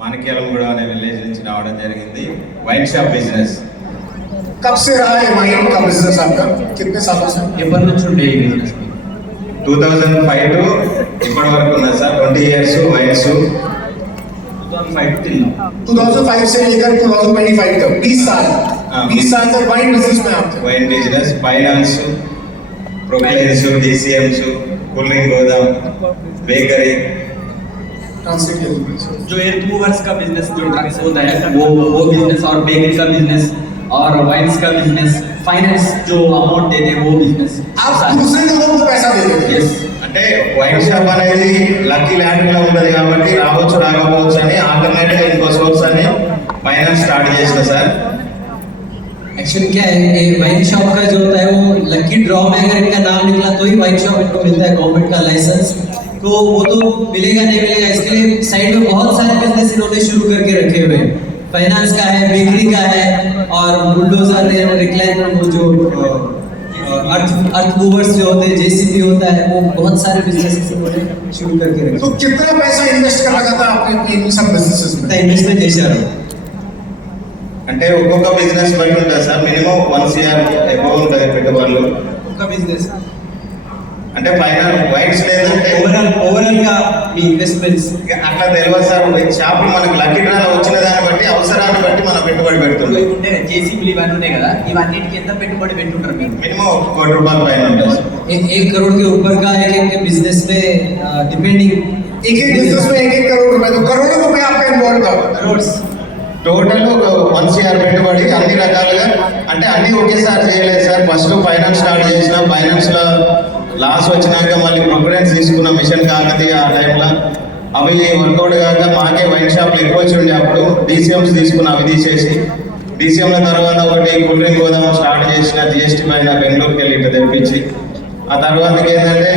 మాణిక్యాలగూడ అనే విలేజ్ నుంచి రావడం జరిగింది. Wine shop business. कब से रहा है वाइन का बिजनेस आपका? कितने सालों से? ఎప్పటి నుంచి ఉండే ఈ బిజినెస్? 2005 టు ఇప్పటి వరకు ఉన్నది సార్. 20 years వైన్స్. 2005 till 2005 से लेकर 2025 तक 20 साल 20 साल तक वाइन बिजनेस में आप थे। Wine business, finance, proclains, DCMs, cool drink గోదాం, బేకరీ. ट्रांसलेट कर दीजिए। जो एर्थ मूवर्स का बिजनेस जो ड्रग्स होता है वो बिजनेस, और बेकरी का बिजनेस, और वाइन्स का बिजनेस, फाइनेंस जो अमाउंट देते हैं वो बिजनेस। आप दूसरे लोगों को पैसा दे देते थे। यस, అంటే వైన్ షాప్ అనేది లక్కీ ల్యాండ్ లో ఉంటది కాబట్టి రావచ్చు రాకపోవచ్చు అని ఆల్టర్నేటివ్ ఇంకో సోర్స్ అని ఫైనాన్స్ స్టార్ట్ చేసిన సార్. एक्चुअली क्या है कि वाइन शॉप का जो होता है वो लकी ड्रॉ में अगर इनका नाम निकला तो ही वाइन शॉप इनको मिलता है गवर्नमेंट का लाइसेंस, तो वो तो मिलेगा नहीं मिलेगा। इसके लिए साइड में बहुत सारे बिजनेस इन्होंने शुरू करके रखे हुए हैं। फाइनेंस का है, बेकरी का है, और बुलडोजर है, रिक्लाइन, वो जो अर्थ मूवर्स जो होते हैं, JCB होता है, वो बहुत सारे बिजनेस इन्होंने शुरू करके रखे। तो कितना पैसा इन्वेस्ट कर रखा था आपने इन सब बिजनेसेस में? इन्वेस्टमेंट जैसा అంటే ఒక్కొక్క బిజినెస్ బట్టి ఉంటుంది సార్. మినిమం 1 CR ఎక్కువ ఉంటుంది పెట్టుబడులు. उनका बिजनेस అంటే ఫైనాన్స్ వైన్స్ లేదంటే ओवरऑल का మీ ఇన్వెస్ట్మెంట్స్ అట్లా తెలియదు సార్. షాపులు మనకు లక్కీ డ్రాలో వచ్చిన దాన్ని బట్టి అవసరాన్ని బట్టి మనం పెట్టుబడి పెడుతుంది. ఉంటే JCBలు ఇవన్నీ ఉన్నాయి కదా, ఇవన్నిటికి ఎంత పెట్టుబడి పెట్టుంటారు మీరు? మినిమం 1 కోటి రూపాయల పైన ఉంటుంది సార్. 1 करोड़ के ऊपर का एक बिजनेस में डिपेंडिंग एक बिजनेस में 1 करोड़ रुपए, तो करोड़ों रुपए आपका इन्वॉल्व था। करोड्स టోటల్ ఒక 1 CR పెట్టుబడి అన్ని రకాలుగా. అంటే అన్ని ఒకేసారి చేయలేదు సార్. ఫస్ట్ ఫైనాన్స్ స్టార్ట్ చేసిన, ఫైనాన్స్ లో లాస్ వచ్చినాక మళ్ళీ ప్రిఫరెన్స్ తీసుకున్న మిషన్ కాకతీయ ఆ టైంలో. అవి వర్కౌట్ కాక మాకే వైన్ షాప్లు ఎక్కువ వచ్చిండే అప్పుడు DCMs తీసుకున్న, అవి తీసేసి DCMల తర్వాత ఒకటి కూల్ డ్రింక్ గోదాం స్టార్ట్ చేసిన, GST పైన బెంగళూరుకి వెళ్ళి ఇట్లా తెప్పించి. ఆ తర్వాతకి ఏంటంటే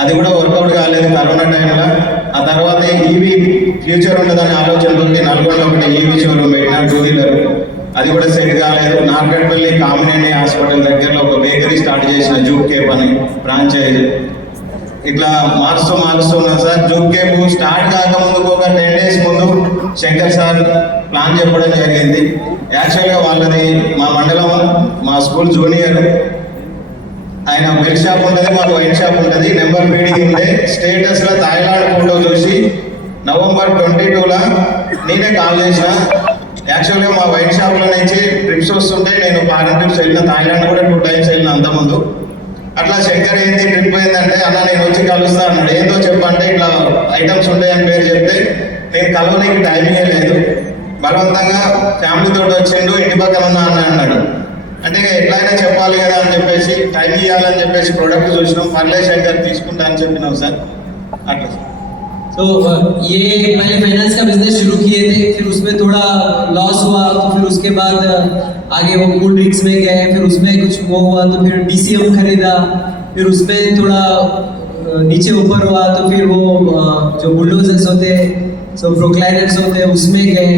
అది కూడా వర్కౌట్ కాలేదు కరోనా టైంలో. ఆ తర్వాత ఈవీ ఫ్యూచర్ ఉండదని ఆలోచనతో నల్గొండ ఒకటి ఈవీ షోరూమ్ పెట్టిన 2 వీలర్, అది కూడా సెట్ కాలేదు. నార్కట్పల్లి కామినేని హాస్పిటల్ దగ్గరలో ఒక బేకరీ స్టార్ట్ చేసిన, జూక్ కేప్ అని ఫ్రాంచైజ్. ఇట్లా మారుస్తున్నాం సార్. జూక్ కేప్ స్టార్ట్ కాకముందుకు ఒక 10 days ముందు శంకర్ సార్ ప్లాన్ చెప్పడం జరిగింది. యాక్చువల్గా వాళ్ళది మా మండలం, మా స్కూల్ జూనియర్. ఆయన మిల్క్ షాప్ ఉంటుంది, మాకు వైన్ షాప్ ఉంటుంది. నెంబర్ ఫీడింగ్ ఉండే స్టేటస్లో థాయిలాండ్ ఫోటో చూసి నవంబర్ 22లో నేనే కాల్ చేసిన. యాక్చువల్గా మా వైన్ షాప్లో నుంచి ట్రిప్స్ వస్తుంటే నేను ఫారెన్ ట్రిప్స్ వెళ్ళిన, థాయిలాండ్ కూడా 2 times వెళ్ళిన అంతకుముందు. అట్లా శంకర్ ఏంది ట్రిప్ పోయిందంటే, అన్న నేను వచ్చి కలుస్తా అన్నాడు. ఏందో చెప్పంటే ఇట్లా ఐటమ్స్ ఉంటాయని పేరు చెప్తే నేను కలవడానికి టైమింగే లేదు. బలవంతంగా ఫ్యామిలీతో వచ్చిండు, ఇంటి పక్కన ఉన్నా అన్నాడు. అంటే ఎట్లయినా చెప్పాలి కదా అని చెప్పేసి, టైం ఇవ్వాలని చెప్పేసి ప్రోడక్ట్ చూసినాం. పర్లే శంకర్ తీసుకుంటా అని చెప్పినాం సార్. అట్లా तो ये पहले फाइनेंस का बिजनेस शुरू किए थे, फिर उसमें थोड़ा लॉस हुआ, तो फिर उसके बाद आगे वो कूल ड्रिंक्स में गए, फिर उसमें कुछ वो हुआ तो फिर DCM खरीदा, फिर उसमें थोड़ा नीचे ऊपर हुआ तो फिर वो जो बुलडोजर्स होते हैं, सब प्रोक्लाइनर्स होते हैं, उसमें गए,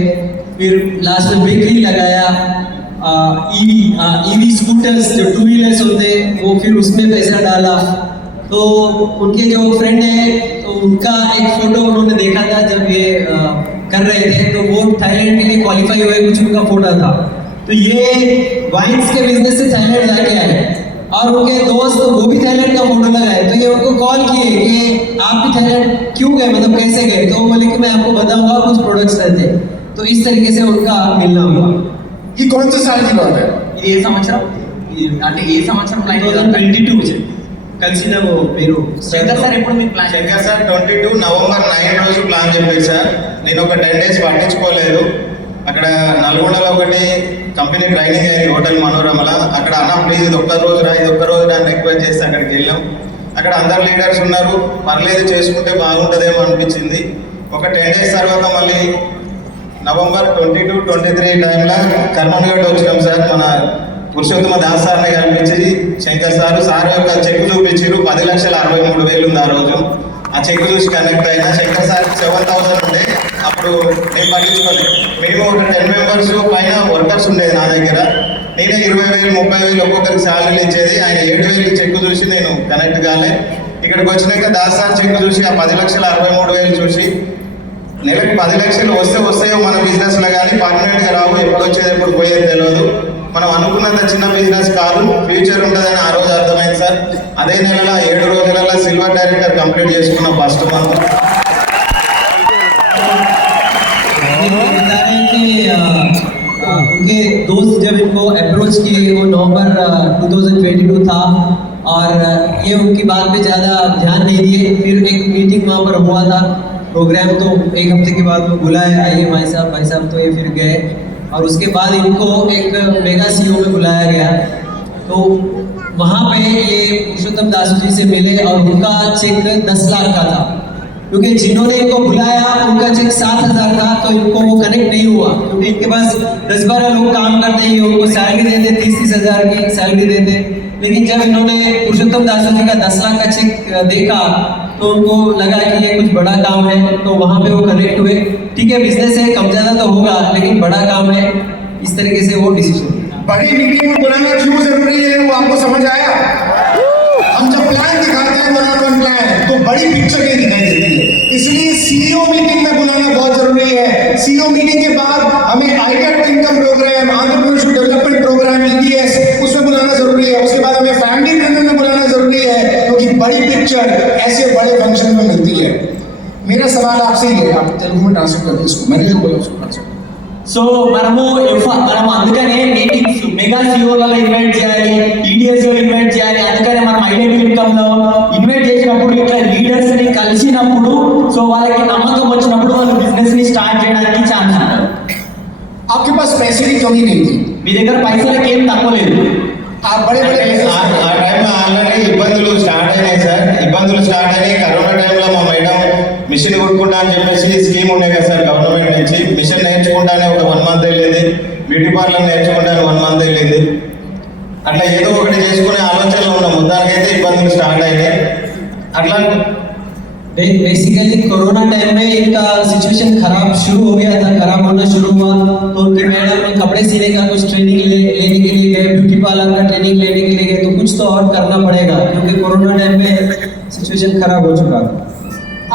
फिर लास्ट में बेकरी लगाया, EV स्कूटर्स जो 2 व्हीलर्स होते हैं वो फिर उसमें पैसा डाला। तो उनके जो फ्रेंड है तो उनका एक फोटो उन्होंने देखा था जब ये कर रहे थे, तो वो थाईलैंड के लिए क्वालिफाई हुए, कुछ उनका फोटो था। तो ये वाइन्स के बिजनेस से थाईलैंड जाके आए, और उनके दोस्त वो भी थाईलैंड का फोटो लगाए। तो ये उनको कॉल किए कि आप भी थाईलैंड क्यों गए, मतलब कैसे गए? तो वो बोले कि मैं आपको बताऊंगा, कुछ प्रोडक्ट्स रहते। तो इस तरीके से उनका मिलना हुआ। ये कौन से साल की बात है? ఇది ఏ సంవత్సరం? అంటే ఏ సంవత్సరం? 2022 కలిసిన वो పేరు శంకర్ సార్ ఎప్పుడు మీకు ప్లాన్? శంకర్ సార్ 22 నవంబర్ 9 రోజు ప్లాన్ చెప్పారు సార్. నేను ఒక 10 days పట్టించుకోలేదు. అక్కడ నల్గొండలో ఒకటి కంపెనీ ట్రైనింగ్ అయింది, హోటల్ మనోరమల. అక్కడ అన్న ప్లీజ్ ఇది ఒక్క రోజు రా, ఇది ఒక్క రోజు రా అని రిక్వెస్ట్ చేస్తే అక్కడికి వెళ్ళాం. అక్కడ అందరు లీడర్స్ ఉన్నారు, పర్లేదు చేసుకుంటే బాగుంటుందేమో అనిపించింది. ఒక 10 days తర్వాత మళ్ళీ నవంబర్ 22, 23 టైంలో కర్మన్ఘట్ వచ్చినాం సార్. మన పురుషోత్తమ దాస్ సార్ని కనిపించి శంకర్ సార్ యొక్క చెక్ చూపించారు. 10,63,000 ఉంది ఆ రోజు. ఆ చెక్ చూసి కనెక్ట్ అయినా. శంకర్ సార్ 7,000 ఉండే అప్పుడు, నేను పట్టించుకోలేదు. మినిమం ఒక 10 members పైన వర్కర్స్ ఉండేది నా దగ్గర. నేనే 20,000, 30,000 ఒక్కొక్కరికి శాలరీలు ఇచ్చేది. ఆయన 7,000 చెక్ చూసి నేను కనెక్ట్ కాలే. ఇక్కడికి వచ్చినాక దాస్ సార్ చెక్ చూసి ఆ 10,63,000 చూసి నెలకు 10 లక్షలు వస్తాయో మన బిజినెస్ లో కానీ పర్మనెంట్ గా రావు, ఎప్పుడు వచ్చేది ఎప్పుడు పోయేది తెలియదు. మనం అనుకున్నంత చిన్న బిజినెస్ కాదు, ఫ్యూచర్ ఉంటుందని ఆ రోజు అర్థమైంది సార్. అదే నెలలో 7 రోజులలో సిల్వర్ డైరెక్టర్ కంప్లీట్ చేసుకున్న ఫస్ట్ మంత్. बता रहे हैं कि उनके दोस्त जब इनको अप्रोच किए वो नवंबर 2022 था और ये उनकी बात पे ज़्यादा ध्यान नहीं दिए। फिर एक मीटिंग वहाँ पर हुआ था प्रोग्राम, तो एक हफ्ते के बाद वो बुलाए, आइए भाई साहब, तो ये फिर गए और उसके बाद इनको एक मेगा सीओ में बुलाया गया। तो वहाँ पे ये पुरुषोत्तम दास जी से मिले और उनका चेक 10 लाख का था, क्योंकि जिन्होंने इनको बुलाया उनका चेक 7,000 था, तो इनको वो कनेक्ट नहीं हुआ, क्योंकि इनके पास 10-12 लोग काम करते हैं, उनको सैलरी देते 30-30 हज़ार की सैलरी देते। लेकिन जब इन्होंने पुरुषोत्तम दास जी का 10 लाख का चेक देखा तो उनको लगा कि ये कुछ बड़ा काम है, तो वहाँ पे वो कनेक्ट हुए। ठीक है, बिजनेस है, कम ज़्यादा तो होगा, लेकिन बड़ा काम है, इस तरीके से वो डिसीजन। बड़ी मीटिंग में बुलाना क्यों जरूरी है वो आपको समझ आया? हम जब प्लान दिखाते हैं वन प्लान, तो बड़ी पिक्चर नहीं दिखाई देती है, इसलिए सीईओ मीटिंग में बुलाना बहुत जरूरी है। सीईओ मीटिंग के बाद हमें idea to income programme, entrepreneurship development programme, EDS, उसमें बुलाना जरूरी है। उसके बाद हमें फैमिली ट्रेनर में बुलाना जरूरी है, क्योंकि बड़ी पिक्चर ऐसे बड़े फंक्शन में मिलती है। मेरा सवाल आपसे ही है, आप तेलुगु में ट्रांसलेट कर दो इसको, मैंने जो बोला उसको ट्रांसलेट। సో మనం అందుకనే మీటింగ్స్ మెగా సిఓలలో ఇన్వైట్ చేయాలి, ఈడిఎస్ లో ఇన్వైట్ చేయాలి. అందుకనే మనం ఐడియా ఇన్కమ్ లో ఇన్వైట్ చేసినప్పుడు ఇట్లా లీడర్స్ ని కలిసినప్పుడు సో వాళ్ళకి నమ్మకం వచ్చినప్పుడు వాళ్ళు బిజినెస్ ని స్టార్ట్ చేయడానికి ఛాన్స్ ఉంటుంది. आपके पास पैसे की कमी नहीं थी, మీ దగ్గర పైసలకి ఏం తక్కువ లేదు. आप बड़े बड़े ఆ టైంలో ఆల్రెడీ ఇబ్బందులు స్టార్ట్ అయినాయి సార్. ఇబ్బందులు స్టార్ట్ అయినాయి కరోనా టైంలో. మా మేడం మిషన్ కొట్టుకుంటా అని చెప్పేసి స్కీమ్ ఉండే కదా సార్ గవర్నమెంట్ నుంచి. మిషన్ నేర్చుకుంటానే ఒక 1 మంత్ వెళ్ళింది, బ్యూటీ పార్లర్ నేర్చుకుంటానే 1 మంత్ వెళ్ళింది. అట్లా ఏదో ఒకటి చేసుకునే ఆలోచనలో ఉన్న మొత్తానికైతే ఇబ్బందులు స్టార్ట్ అయినాయి. అట్లా बेसिकली कोरोना टाइम में इनका सिचुएशन खराब शुरू हो गया था, खराब होना शुरू हुआ, तो उनके मैडम में कपड़े सीने का कुछ ट्रेनिंग लेने के लिए गए, ब्यूटी पार्लर का ट्रेनिंग लेने के लिए गए, तो कुछ तो और करना पड़ेगा, क्योंकि कोरोना टाइम में सिचुएशन खराब हो चुका था।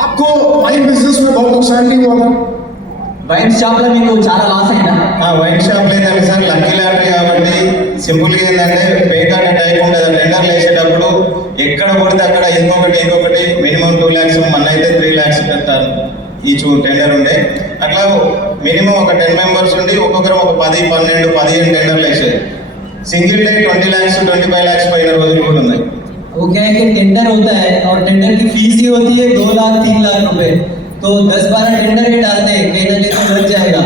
आपको वाइन बिजनेस में बहुत नुकसान नहीं हुआ था? వైన్ షాప్ లో మీకు చాలా లాస్ అయినా? వైన్ షాప్ లేదండి సార్, లక్కీ లాటరీ కాబట్టి సింపుల్గా ఏంటంటే పేకాట టైప్ ఉండదు. టెండర్లు వేసేటప్పుడు ఎక్కడ పడితే అక్కడ ఇంకొకటి మినిమం 2 lakhs, మన అయితే 3 lakhs పెట్టారు ఈచ్ టెండర్ ఉండే. అట్లా మినిమం ఒక 10 members ఉండి ఒక్కొక్కరు ఒక 10, 12, 15 టెండర్లు వేసేది. సింగిల్ డే 20 lakhs, 25 lakhs పోయిన రోజులు కూడా ఉన్నాయి. वो क्या है कि टेंडर होता है और टेंडर की फीस ही होती है 2 लाख 3 लाख रुपए, तो 10-12 टेंडर ही डालते हैं, कहीं ना कहीं तो लग जाएगा,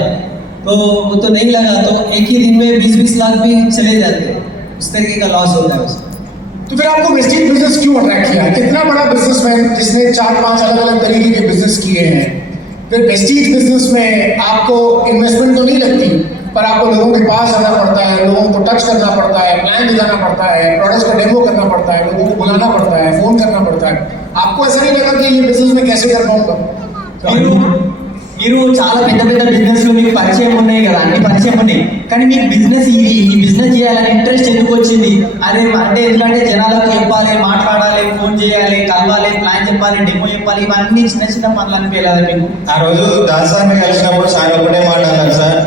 तो वो तो नहीं लगा, तो एक ही दिन में 20-20 लाख भी चले जाते हैं, उस तरीके का लॉस होता है उसमें। तो फिर आपको वेस्टिज बिजनेस क्यों अट्रैक्ट किया? कितना बड़ा बिजनेसमैन जिसने 4-5 अलग-अलग तरीके के बिजनेस किए हैं, फिर वेस्टिज बिजनेस में आपको इन्वेस्टमेंट तो नहीं लगती, पर आपको लोगों के पास जाना पड़ता है, लोगों को टच करना पड़ता है, प्लान दिखाना पड़ता है, प्रोडक्ट्स का डेमो करना पड़ता है, लोगों को बुलाना पड़ता है, फोन करना पड़ता है। आपको ऐसा नहीं लगा कि ये बिजनेस में कैसे कर पाऊंगा? మీరు చాలా పెద్ద బిజినెస్ లో మీకు పరిచయం ఉన్నాయి కదా, అన్ని పరిచయం ఉన్నాయి, కానీ మీకు బిజినెస్ ఈ బిజినెస్ చేయాలని ఇంట్రెస్ట్ ఎందుకు వచ్చింది? అదే అంటే ఎందుకంటే జనాలకు చెప్పాలి, మాట్లాడాలి, ఫోన్ చేయాలి, కలవాలి, ప్లాన్ చెప్పాలి, డెమో చెప్పాలి, ఇవన్నీ చిన్న పనులు అనిపించలేదా మీకు? ఆ రోజు దాస్ సార్ని కలిసినప్పుడు సార్ ఒకటే మాట అన్నారు సార్,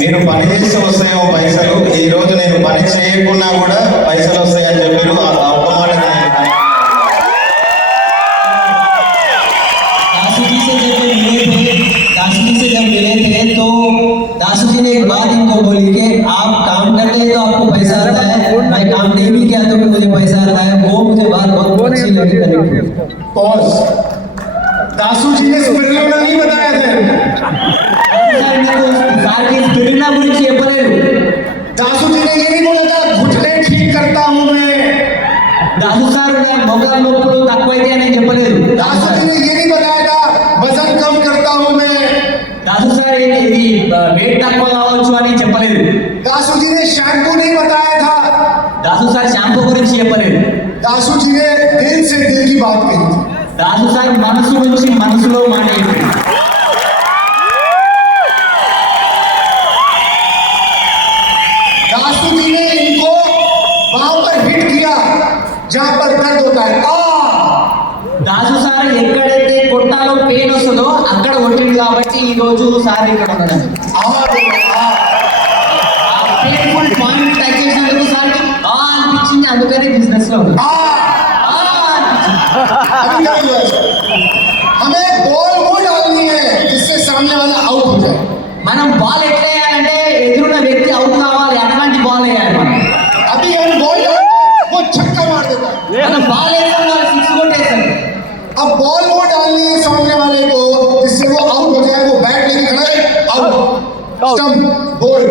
మీరు పని చేస్తే వస్తాయేమో పైసలు, ఈ రోజు నేను పని చేయకున్నా కూడా పైసలు వస్తాయని చెప్పారు. ఆ ఒక్క మాట दासू जी से जब मिले थे तो दासू जी ने एक बात इनको बोली कि आप काम करते हैं तो आपको पैसा आता है, मैं काम नहीं भी किया तो मुझे पैसा आता है। वो मुझे बात बहुत अच्छी लगी, कनेक्ट हुई। पॉज। दासू जी ने स्पिरिट नहीं बताया था, గురించి చెప్పలేదు. दासू जी ने ये नहीं बोला था घुटने ठीक करता हूँ मैं, దాసు సార్ మొగాళ్ళ నొప్పులు తక్కువైతే అని చెప్పలేదు. दासू जी ने ये नहीं बताया था वजन कम करता हूँ मैं, దాసు సార్ ఇది వెయిట్ తక్కువ కావచ్చు అని చెప్పలేదు. दासू जी ने शैम्पू नहीं बताया था, దాసు సార్ షాంపూ గురించి చెప్పలేదు. दासू जी ने दिल से दिल की बात कही थी, దాసు సార్ మనసు నుంచి మనసులో మాట చెప్పారు. दासू जी ने इनको वहां पर हिट किया जहां पर दर्द होता है। దాసు సార్ ఎక్కడైతే కొట్టాలో పెయిన్ వస్తుందో అక్కడ కాబట్టి ఈ రోజు సార్ ఇక్కడ ఉన్నాడు. పెయిన్ఫుల్ పాయింట్ టచ్ చేసినందుకు సార్ అనిపించింది, అందుకని బిజినెస్ లో ఉన్నాడు. हमें बॉल वो डालनी है जिससे सामने वाला आउट हो जाए. మనం బాల్ ఎట్లా వేయాలంటే ఎదురున్న వ్యక్తి అవుట్ కావాలి, అట్లాంటి బాల్ వేయాలి మనం. अभी हम बॉल वो छक्का मार देता है. మనం బాల్ వేస్తాం, వాళ్ళు సిక్స్ కొట్టేస్తారు. अब बॉल वो डालनी है सामने वाले को जिससे वो आउट हो जाए. वो बैट लेके खड़ा है, आउट, स्टंप, बॉल.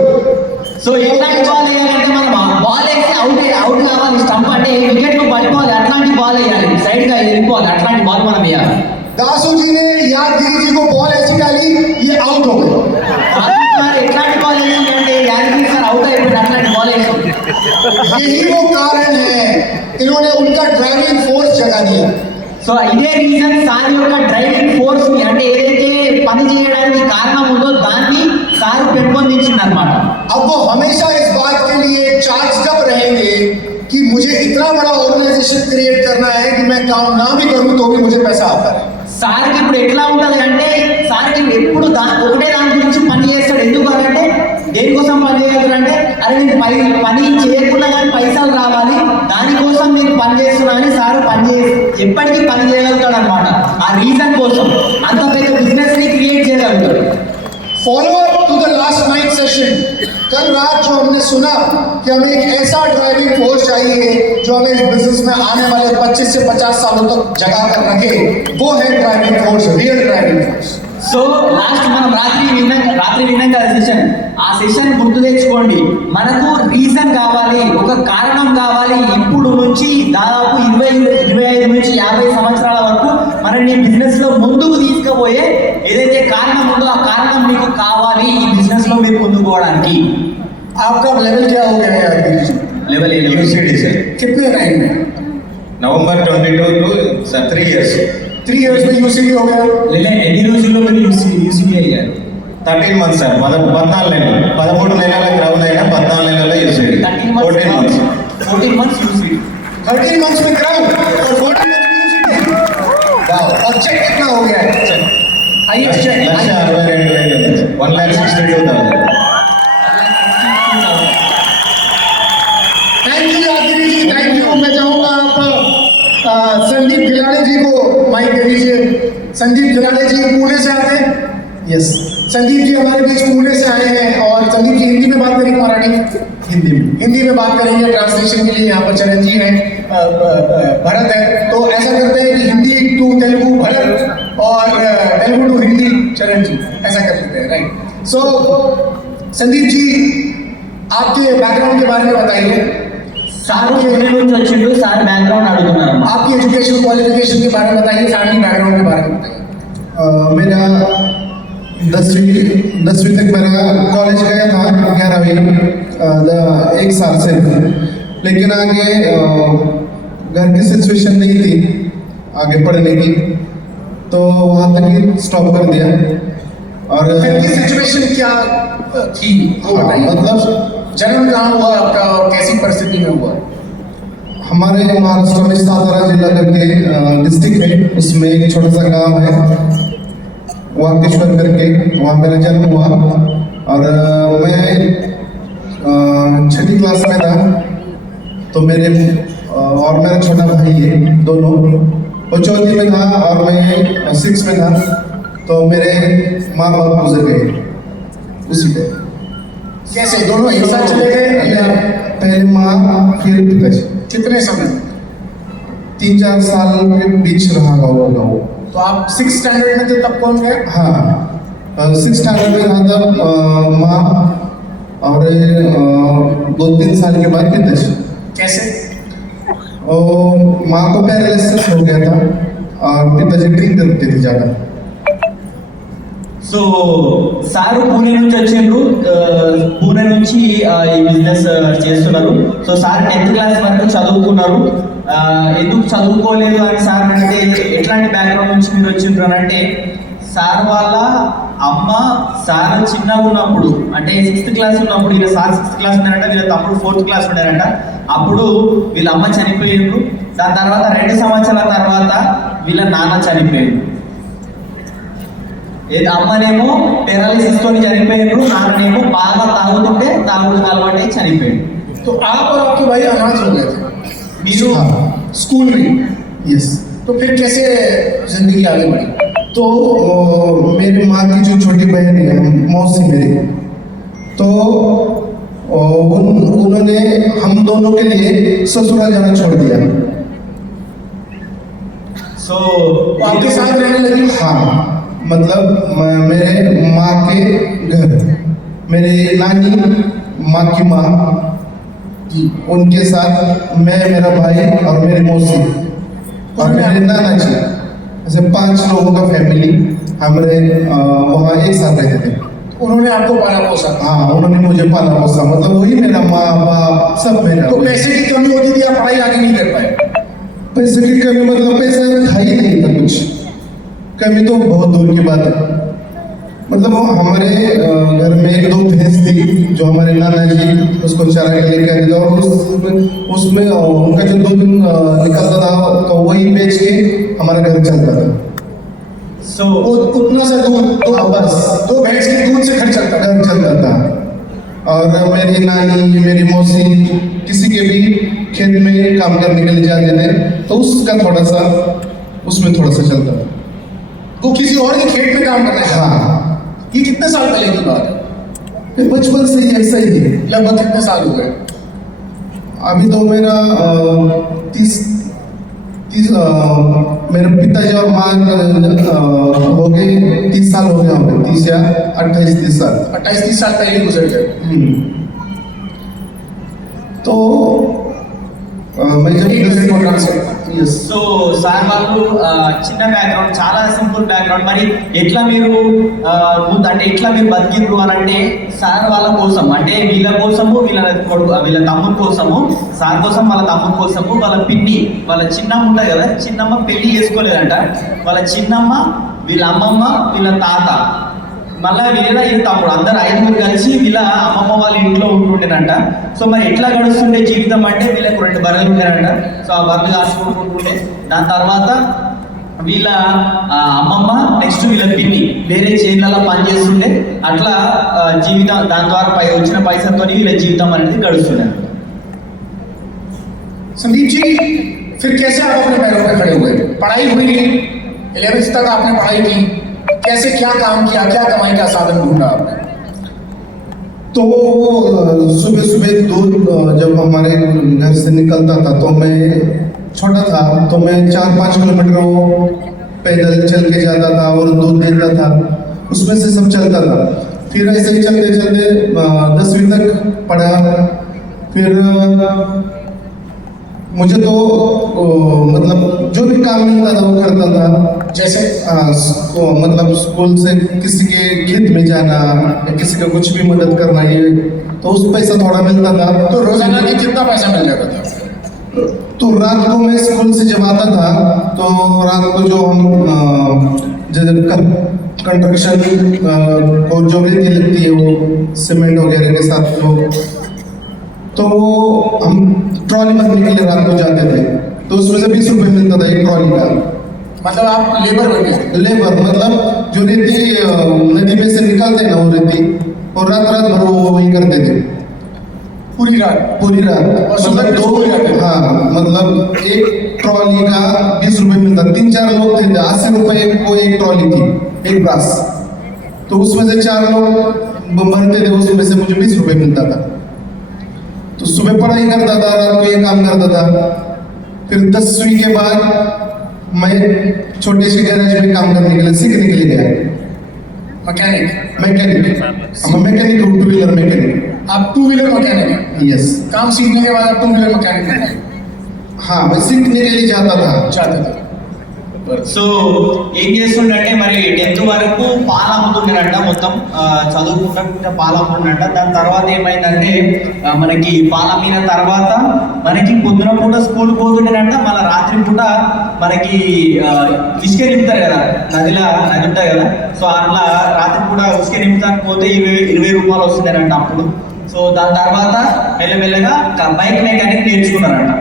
సో ఎట్లాంటి బాల్ వేయాలంటే మనం బాల్ వేస్తే అవుట్ కావాలి. స్టంప్ అంటే వికెట్ కు పడిపోవాలి, అట్లాంటి బాల్ వేయాలి, సైడ్ గా వెళ్ళిపోవాలి, అట్లాంటి బాల్ మనం వేయాలి. दासू जी ने यादगिरी जी को बॉल ऐसी डाली, ये आउट हो गए. ఎట్లాంటి బాల్ వేసిందంటే యాదగిరి సార్ అవుట్ అయిపోయింది, అట్లాంటి బాల్ వేసింది. यही वो कारण है, इन्होंने उनका ड्राइविंग फोर्स जगा दिया. సో ఇదే రీజన్ సార్ యొక్క డ్రైవింగ్ ఫోర్స్ ని, అంటే ఏదైతే పని చేయడానికి కారణం ఉందో దాన్ని సార్ పెంపొందించింది అనమాట. अब वो हमेशा इस बात के लिए चार्ज अप रहेंगे कि मुझे इतना बड़ा ऑर्गेनाइजेशन क्रिएट करना है कि मैं काम ना भी करूं तो भी मुझे पैसा आता है. సార్కి ఇప్పుడు ఎట్లా ఉంటుంది అంటే సార్కి ఎప్పుడు ఒకటే దాని గురించి పని చేస్తాడు. ఎందుకు అంటే దేనికోసం పని చేయాలంటే అరే నేను పని చేయకుండా కానీ పైసలు రావాలి, దానికోసం నేను పని చేస్తున్నానని సార్ ఎప్పటికీ పని చేయగలుగుతాడు అనమాట. ఆ రీజన్ కోసం అంత పెద్ద బిజినెస్ ని క్రియేట్ చేయగలుగుతాడు. Follow up to the last night session. कल रात जो हमने सुना कि हमें एक ऐसा ड्राइविंग फोर्स चाहिए जो हमें इस बिजनेस में आने वाले 25 से 50 सालों तक जगा कर रखे, वो है driving force, real driving force. So last మనం రాత్రి విన్నాం కదా సెషన్, ఆ సెషన్ గుర్తు తెచ్చుకోండి. మనకు రీజన్ కావాలి, ఒక కారణం కావాలి. ఇప్పుడు నుంచి దాదాపు 25 నుంచి 50 సంవత్సరాల వరకు మనల్ని బిజినెస్ లో ముందుకు తీసుకుపోయే ఏదైతే కారణం ఉందో ఆ కారణం మీకు కావాలి ఈ బిజినెస్ లో మీరు ముందుకు పోవడానికి. आपका लेवल क्या हो गया है यादगिरी जी? లెవెల్ యూసీడీ సార్ कितने टाइम में? నవంబర్ 22 టు 3 ఇయర్స్. 3 इयर्स में यूसीडी हो गया. ఎన్ని రోజుల్లో మీరు యూసీబీ అయ్యారు? 13 మంత్స్ సార్, 14 నెలలు, 13 నెలల గ్రౌండ్ అయినా 14 నెలల UCD, 14 months. 14 months UC 13 months में ग्राउंड और 14 मंथ्स में यूसीडी. वाओ. और चेक कितना हो गया है? Highest check 1,62,000, 1,62,000. Thank you Yadagiri ji, thank you. मैं चाहूंगा आप संदीप खिलाड़ी जी को माइक दे दीजिए. संदीप खिलाड़ी जी पुणे से आते हैं. यस, संदीप जी हमारे बीच पुणे से आए हैं. और संदीप जी हिंदी में बात करेंगे, मराठी? हिंदी में बात करेंगे. ट्रांसलेशन के लिए यहाँ पर चरण जी हैं, भरत है. तो ऐसा करते हैं कि हिंदी टू तेलुगु भरत और तेलुगु टू हिंदी चरण जी, ऐसा कर लेते हैं. राइट. सो संदीप जी, आपके बैकग्राउंड के बारे में बताइए. సార్ పుणे నుంచి వచ్చిండు, సార్ బ్యాక్గ్రౌండ్ అడుగుతున్నారు. आपकी एजुकेशन क्वालिफिकेशन के बारे में बताइए, फैमिली बैकग्राउंड के बारे में बताइए. मेरा 10वीं तक मेरा कॉलेज गया था, 11वीं 1 साल से. लेकिन आगे घर की सिचुएशन नहीं थी आगे पढ़ने की, तो वहाँ तक ही स्टॉप कर दिया. और घर की सिचुएशन क्या थी वो बताइए. मतलब जन्म कहाँ हुआ आपका और कैसी परिस्थिति में हुआ? हमारे महाराष्ट्र में सातारा जिला करके डिस्ट्रिक्ट है, उसमें एक छोटा सा गांव है वाकेश्वर करके, वहाँ मेरा जन्म हुआ. और मैं 6वीं क्लास में था, तो मेरे और मेरा छोटा भाई है, दोनों वो 4वीं में था और मैं 6 में था. तो मेरे माँ बाप गुजर गए उसी पे. कैसे दोनों एक साथ चले गए या पहले माँ फिर पिताजी. कितने समय? 3-4 साल के बीच रहा होगा वो. तो आप 6th स्टैंडर्ड में थे तब कौन गए? हाँ, 6th स्टैंडर्ड में था तब माँ, और 2-3 साल के बाद पिताजी. कैसे? माँ को पैरालिसिस हो गया था और पिताजी ड्रिंक करते थे ज़्यादा. సో సారు పూణే నుంచి వచ్చిండ్రు, పూణే నుంచి ఈ బిజినెస్ చేస్తున్నారు. సో సార్ 10th క్లాస్ వరకు చదువుకున్నారు. ఎందుకు చదువుకోలేదు అని సార్ అంటే ఎట్లాంటి బ్యాక్గ్రౌండ్ నుంచి మీరు వచ్చిండ్రు అని అంటే, సార్ వాళ్ళ అమ్మ సార్ చిన్నగా ఉన్నప్పుడు అంటే 6th క్లాస్ ఉన్నప్పుడు, వీళ్ళ సార్ 6th క్లాస్ ఉన్నారంట, వీళ్ళ తమ్ముడు 4th క్లాస్ ఉన్నారంట. అప్పుడు వీళ్ళ అమ్మ చనిపోయిండ్రు. దాని తర్వాత 2 సంవత్సరాల తర్వాత వీళ్ళ నాన్న చనిపోయిండ్రు. ఏది అమ్మనేమో పెరాలిసిస్ తోని చనిపోయారు, నాన్ననేమో బాగా తాగుతుంటే తాగుడు అలవాటు అయి చనిపోయాడు. तो आप और आपके भाई अनाथ हो गए थे మీరు हाँ स्कूल में, यस। तो फिर कैसे जिंदगी आगे बढ़ी? तो मेरी माँ की जो छोटी बहन है मौसी मेरी, तो उन्होंने हम दोनों के लिए ससुराल जाना छोड़ दिया। సో वो आपके साथ रहने लगी? हाँ मतलब मेरे माँ के घर, मेरी नानी माँ की माँ जी, उनके साथ मैं, मेरा भाई और मेरी मौसी और मेरे नाना जी, ऐसे 5 लोगों का फैमिली हमारे वहाँ एक साथ रहते थे। उन्होंने आपको पाला पोसा? हाँ उन्होंने मुझे पाला पोसा, मतलब वही मेरा माँ बाप सब मेरा। तो पैसे की कमी होती थी, आप पढ़ाई आगे नहीं कर पाए? पैसे की कमी मतलब पैसा था ही नहीं था कुछ, कमी तो बहुत दूर की बात है। मतलब वो हमारे घर में 1-2 भैंस थी जो हमारे नाना जी उसको चरा के लेके आते थे, और उसमें उनका जो दूध निकलता था तो वही बेच के हमारा घर चलता था। సో उतना सा दूध, हाँ, बस 2 भैंस के दूध से घर चलता था? घर चलता था। और मेरी नानी मेरी मौसी किसी के भी खेत में काम करने के लिए जाते थे तो उसका थोड़ा सा उसमें थोड़ा सा चलता था। वो किसी और के खेत में काम करता है? हाँ ये कितने साल पहले की बात है? ये बचपन से ही ऐसा ही है। लगभग कितने साल हो गए? अभी तो मेरा 30 मेरे पिताजी और माँ हो गए 30 साल हो गए होंगे, 30 या 28-30 साल। 28-30 साल पहले गुजर गए। तो मैं जब यस సో సార్ వాళ్ళు చిన్న బ్యాక్గ్రౌండ్, చాలా సింపుల్ బ్యాక్గ్రౌండ్. మరి ఎట్లా మీరు ముందు అంటే ఎట్లా మీరు బతికిండ్రు అని అంటే సార్ వాళ్ళ కోసం, అంటే వీళ్ళ కోసము, వీళ్ళ తమ్ముడు కోసము, సార్ కోసం, వాళ్ళ తమ్ముడు కోసము, వాళ్ళ పిన్ని, వాళ్ళ చిన్నమ్మ ఉంటుంది కదా, చిన్నమ్మ పెళ్లి చేసుకోలేదంట. వాళ్ళ చిన్నమ్మ, వీళ్ళ అమ్మమ్మ, వీళ్ళ తాత, మళ్ళీ వీళ్ళ ఈ తమ్ముడు, అందరు 5 కలిసి వీళ్ళ అమ్మమ్మ వాళ్ళ ఇంట్లో ఉంటుండేనంట. సో మరి ఎట్లా గడుస్తుండే జీవితం అంటే వీళ్ళకు 2 బర్రెలు ఉండేనంట. సో ఆ బర్రెలు కాసుకుంటుండే. దాని తర్వాత వీళ్ళ అమ్మమ్మ, నెక్స్ట్ వీళ్ళ పిన్ని వేరే చేనులలో పని చేస్తుండే. అట్లా జీవితం, దాని ద్వారా వచ్చిన పైసలతో వీళ్ళ జీవితం అనేది గడుస్తుండే. संदीप जी, फिर कैसे आप अपने पैरों पर खड़े हुए? पढ़ाई हुई, 11th तक आपने पढ़ाई की, कैसे क्या काम किया, क्या कमाई का साधन ढूंढा आपने? तो सुबह सुबह दूध जब हमारे घर से निकलता था तो मैं छोटा था तो मैं 4-5 किलोमीटर वो पैदल चल के जाता था और दूध देता था, उसमें से सब चलता था। फिर ऐसे ही चलते चलते 10वीं तक पढ़ा। फिर मुझे तो मतलब जो भी काम मिलता था वो करता था। जैसे मतलब स्कूल से किसी के खेत में जाना या किसी का कुछ भी मदद करना, ये तो उस पैसा थोड़ा मिलता था। तो रोजाना की कितना पैसा मिल जाता था? तो रात को मैं स्कूल से जब आता था तो रात को जो हम कंस्ट्रक्शन को जो रेती लगती है वो सीमेंट वगैरह के साथ जो, तो हम ट्रॉली भरने के लिए रात को जाते थे तो उसमें से 20 रुपये मिलता था एक ट्रॉली का। मतलब आप लेबर बन गए? लेबर मतलब जो रेती नदी में से निकालते हैं ना वो रेती, और रात भर वो वही करते थे पूरी रात? पूरी रात। और सुबह मतलब फिर स्कूल जाते थे? हाँ मतलब एक ट्रॉली का 20 रुपये मिलता। 3-4 लोग थे, 80 रुपये को एक ट्रॉली थी, एक ब्रास। तो उसमें से 4 लोग भरते थे, उसमें से मुझे 20 रुपये मिलता था। तो सुबह पढ़ाई करता था, रात को ये काम करता था। फिर 10वीं के बाद मैं छोटे से गैरेज में काम करने के लिए सीखने के लिए गया। Mechanic? Mechanic, mechanic, 2 wheeler mechanic. आप 2 व्हीलर मैकेनिक हैं? यस। काम सीखने के बाद आप 2 व्हीलर मैकेनिक बन गए? हाँ मैं सीखने के लिए जाता था। चाहते थे? సో ఏం చేస్తుండంటే మరి 10th వరకు పాలు అమ్ముతుండేనంట, మొత్తం చదువుకుంటా పాలు అమ్ముతుండంట. దాని తర్వాత ఏమైందంటే మనకి పాలు అమ్మిన తర్వాత మనకి పొద్దున పూట స్కూల్ పోతుండేనంట, మళ్ళీ రాత్రి పూట మనకి ఇసుక నింపుతారు కదా, నది ఉంటాయి కదా. సో అట్లా రాత్రి పూట ఇసుక నింపుతానికి పోతే 20 రూపాయలు వస్తుండేనంట అప్పుడు. సో దాని తర్వాత మెల్లమెల్లగా బైక్ మెకానిక్ నేర్చుకున్నారంట.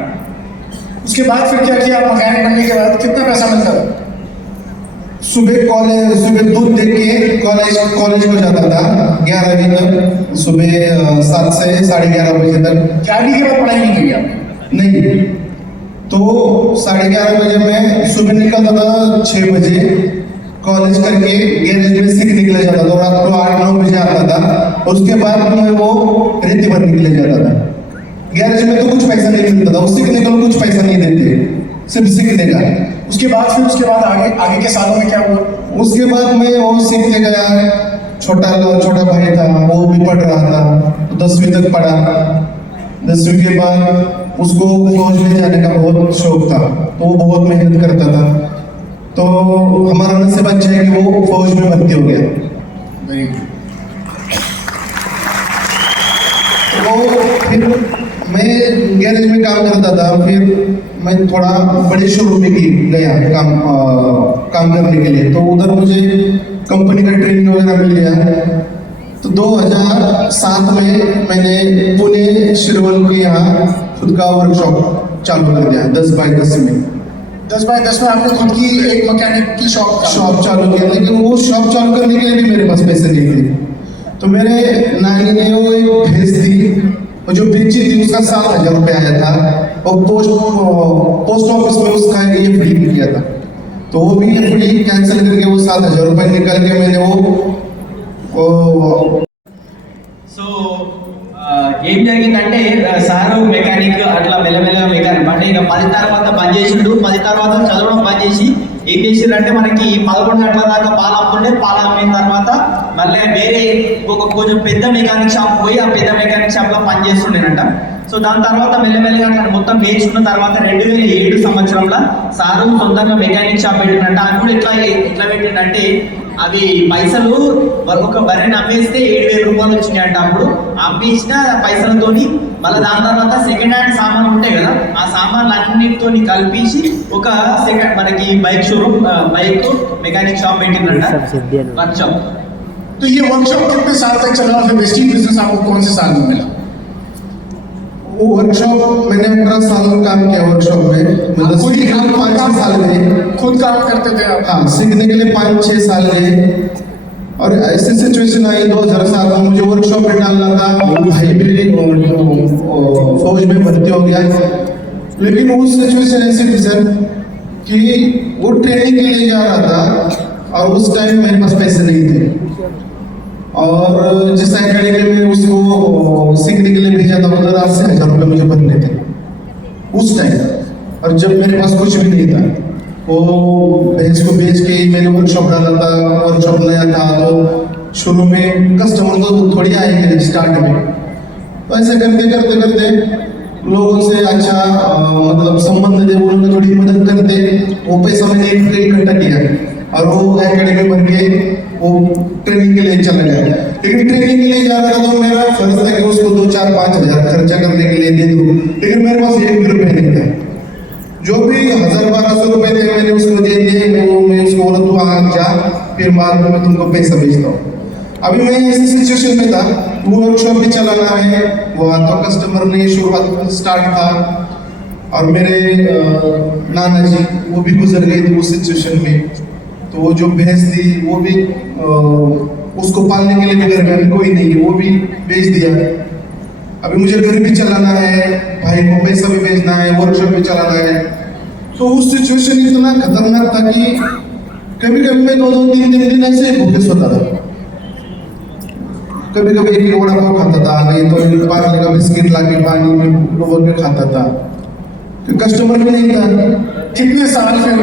उसके बाद फिर क्या किया? आप मैकेनिक बनने के बाद कितना पैसा मिलता था? सुबह दूध दे के कॉलेज को जाता था 11वीं तक, सुबह 7 से 11:30 बजे तक। 11वीं के बाद पढ़ाई नहीं की आपने? नहीं, तो 11:30 बजे मैं सुबह निकलता था, 6 बजे कॉलेज करके गैरेज में सीख निकले जाता था, रात को 8-9 बजे आता था। उसके बाद मैं वो रेती भर निकले जाता था। गैरेज में तो कुछ पैसा नहीं मिलता था, उस सीखने को कुछ पैसा नहीं देते, सिर्फ सीखने का। उसके बाद आगे के सालों में क्या हुआ? उसके बाद मैं वो सीखने गया। छोटा भाई था, वो भी पढ़ रहा था, तो 10वीं तक पढ़ा। 10वीं के बाद उसको फौज में जाने का बहुत शौक था, तो वो बहुत मेहनत करता था। तो हमारा नसीब अच्छा है कि वो फौज में भर्ती हो गया। तो फिर मैं गैरेज में काम करता था, फिर मैं थोड़ा बड़े शोरूम में गया काम करने के लिए। तो उधर मुझे कंपनी का ट्रेनिंग वगैरह मिल गया। तो 2007 में मैंने पुणे शिरवल के यहाँ खुद का वर्कशॉप चालू कर दिया, 10x10 में। 10x10 में आपने खुद की एक मैकेनिक की शॉप चालू किया, लेकिन वो शॉप चालू करने के लिए भी मेरे पास पैसे नहीं थे। तो मेरे नानी ने वो एक भैंस दी, और जो बेची थी उसका 7,000 रुपये आया था, और पोस्ट ऑफिस में उसका EFD भी किया था। तो वो भी EFD कैंसिल करके वो 7,000 रुपये निकाल के मैंने वो సో ఏం జరిగిందంటే సారు మెకానిక్ అట్లా మెల్లమెల్లగా మెకానిక్ అంటే ఇక 10 తర్వాత బంద్ చేసిండు. 10 తర్వాత చదవడం బంద్ చేసి ఏం చేసిండ్రంటే మనకి 11 గంటల దాకా పాలు అమ్ముతుండే. పాలు అమ్మిన తర్వాత మళ్ళీ వేరే కొంచెం పెద్ద మెకానిక్ షాప్ పోయి ఆ పెద్ద మెకానిక్ షాప్లో పని చేస్తుండేనంట. సో దాని తర్వాత మెల్లమెల్లగా అట్లా మొత్తం నేర్చుకున్న తర్వాత 2007 సంవత్సరంలో సారు సొంతంగా మెకానిక్ షాప్ పెట్టిండంట. అది కూడా ఎట్లా పెట్టిండంటే అవి పైసలు ఒక బర్రెని అమ్మేస్తే 7,000 రూపాయలు వచ్చినాయంట. అప్పుడు అమ్మేసిన పైసలతోని మళ్ళీ దాని తర్వాత సెకండ్ హ్యాండ్ సామాన్లు ఉంటాయి కదా, ఆ సామాన్లు అన్నిటితో కలిపేసి ఒక మనకి bike showroom bike mechanic shop పెట్టిందంట, వర్క్షాప్. तो ये वर्कशॉप कितने साल तक चला और फिर वेस्टिंग बिजनेस आपको कौन से साल में मिला? वो वर्कशॉप मैंने 18 साल काम किया वर्कशॉप में। मतलब खुद ही काम 5-6 साल गए। खुद काम करते थे आप? हाँ, सीखने के लिए 5-6 साल गए। और ऐसी सिचुएशन आई 2007 में, मुझे वर्कशॉप में डालना था, भाई भी फौज में भर्ती हो गया। लेकिन वो सिचुएशन ऐसी थी सर कि वो ट्रेनिंग के लिए जा रहा था, और उस टाइम मेरे पास पैसे नहीं थे। और जिस एकेडमी में उसको सीखने के लिए भेजा था, उधर 80,000 रुपये मुझे भरने थे उस टाइम। और जब मेरे पास कुछ भी नहीं था, वो भैंस को बेच के मैंने वर्कशॉप डाला था। वर्कशॉप नया था, तो शुरू में कस्टमर तो थोड़ी आएंगे स्टार्ट में। तो ऐसे करते लोगों से अच्छा मतलब संबंध थे, उन्होंने थोड़ी मदद करते, वो पैसा मैंने इकट्ठा किया और वो एकेडमी बन के वो ट्रेनिंग के लिए चला गया। लेकिन ट्रेनिंग के लिए जा रहा था, तो मेरा फर्ज था कि उसको 2-4-5 हज़ार खर्चा करने के लिए दे दूँ, लेकिन मेरे पास 1 भी रुपये नहीं था। जो भी 1,000-1,200 रुपये थे मैंने उसको दे दिए। मैं उसको बोला तू वहाँ जा, फिर बाद में मैं तुमको पैसा भेजता हूँ। अभी मैं ऐसी सिचुएशन में था, वो वर्कशॉप भी चलाना है, वहाँ तो कस्टमर ने शुरुआत स्टार्ट था। और मेरे नाना जी वो भी गुजर गए थे उस सिचुएशन में। तो वो जो भैंस थी वो भी उसको पालने के लिए घर में कोई नहीं है, वो भी बेच दिया। अभी मुझे घर भी चलाना है, भाई को पैसा भी भेजना है, वर्कशॉप भी चलाना है। तो उस सिचुएशन इतना खतरनाक था कि कभी कभी मैं 2-3 दिन ऐसे भूखे सोता था। कभी कभी 1 वड़ा पाव खाता था, नहीं तो 5 का बिस्किट ला के पानी में डुबो के खाता था। तो कस्टमर भी नहीं था। कितने साल फिर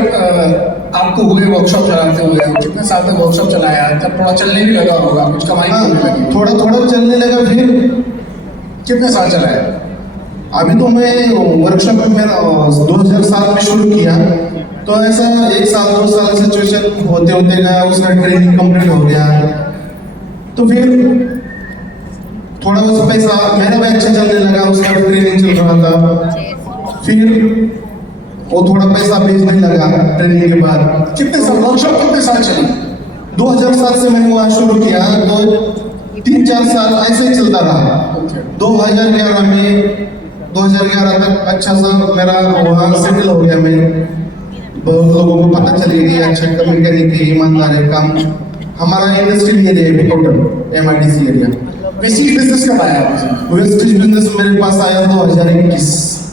आपको हुए वर्कशॉप चलाते हुए? कितने साल तक वर्कशॉप चलाया? तब थोड़ा चलने भी लगा होगा, कुछ कमाई भी होने लगी? थोड़ा चलने लगा। फिर कितने साल चलाया? अभी तो मैं वर्कशॉप में मेरा 2007 में शुरू किया, तो ऐसा 1 साल 2 साल सिचुएशन होते गया, उसका ट्रेनिंग कंप्लीट हो गया। तो फिर थोड़ा बहुत पैसा मेरा भी अच्छा चलने लगा, उसका भी ट्रेनिंग चल रहा था। फिर वो थोड़ा पैसा भेजने लगा ट्रेनिंग के बाद। वर्कशॉप कितने साल चली? 2007 से मैंने वहाँ शुरू किया, तो 3-4 साल ऐसे ही चलता रहा। 2011 तक अच्छा सा मेरा वहाँ सेटल हो गया। मैं बहुत लोगों को पता चलेगी अच्छा मैकेनिक ईमानदार है काम हमारा इंडस्ट्रियल एरिया है total MIDC area. Vestige business कब आया आपके? वेस्टिज बिजनेस मेरे पास आया 2021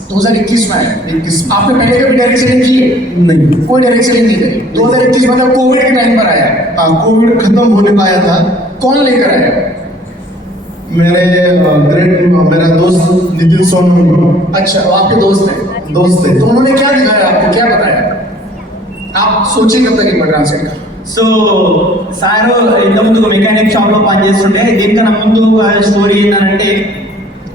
2021 में आया। 21 आपने पहले कभी डायरेक्ट सेलिंग की है? नहीं। कोई डायरेक्ट सेलिंग नहीं करी। 2021 मतलब कोविड के टाइम पर आया। हाँ कोविड खत्म होने को आया था। कौन लेकर आया? मेरे मेरा दोस्त नितिन सोनू अच्छा, वो आपके दोस्त हैं। दोस्त है। तो उन्होंने क्या दिखाया आपको, क्या बताया? आप सोचिए कब तक इम्पोर्टेंस है। సో సార్ ఇంతకుముందు ఒక మెకానిక్ షాప్ లో పనిచేస్తుండే. దీనికన్నా ముందు ఒక స్టోరీ ఏంటంటే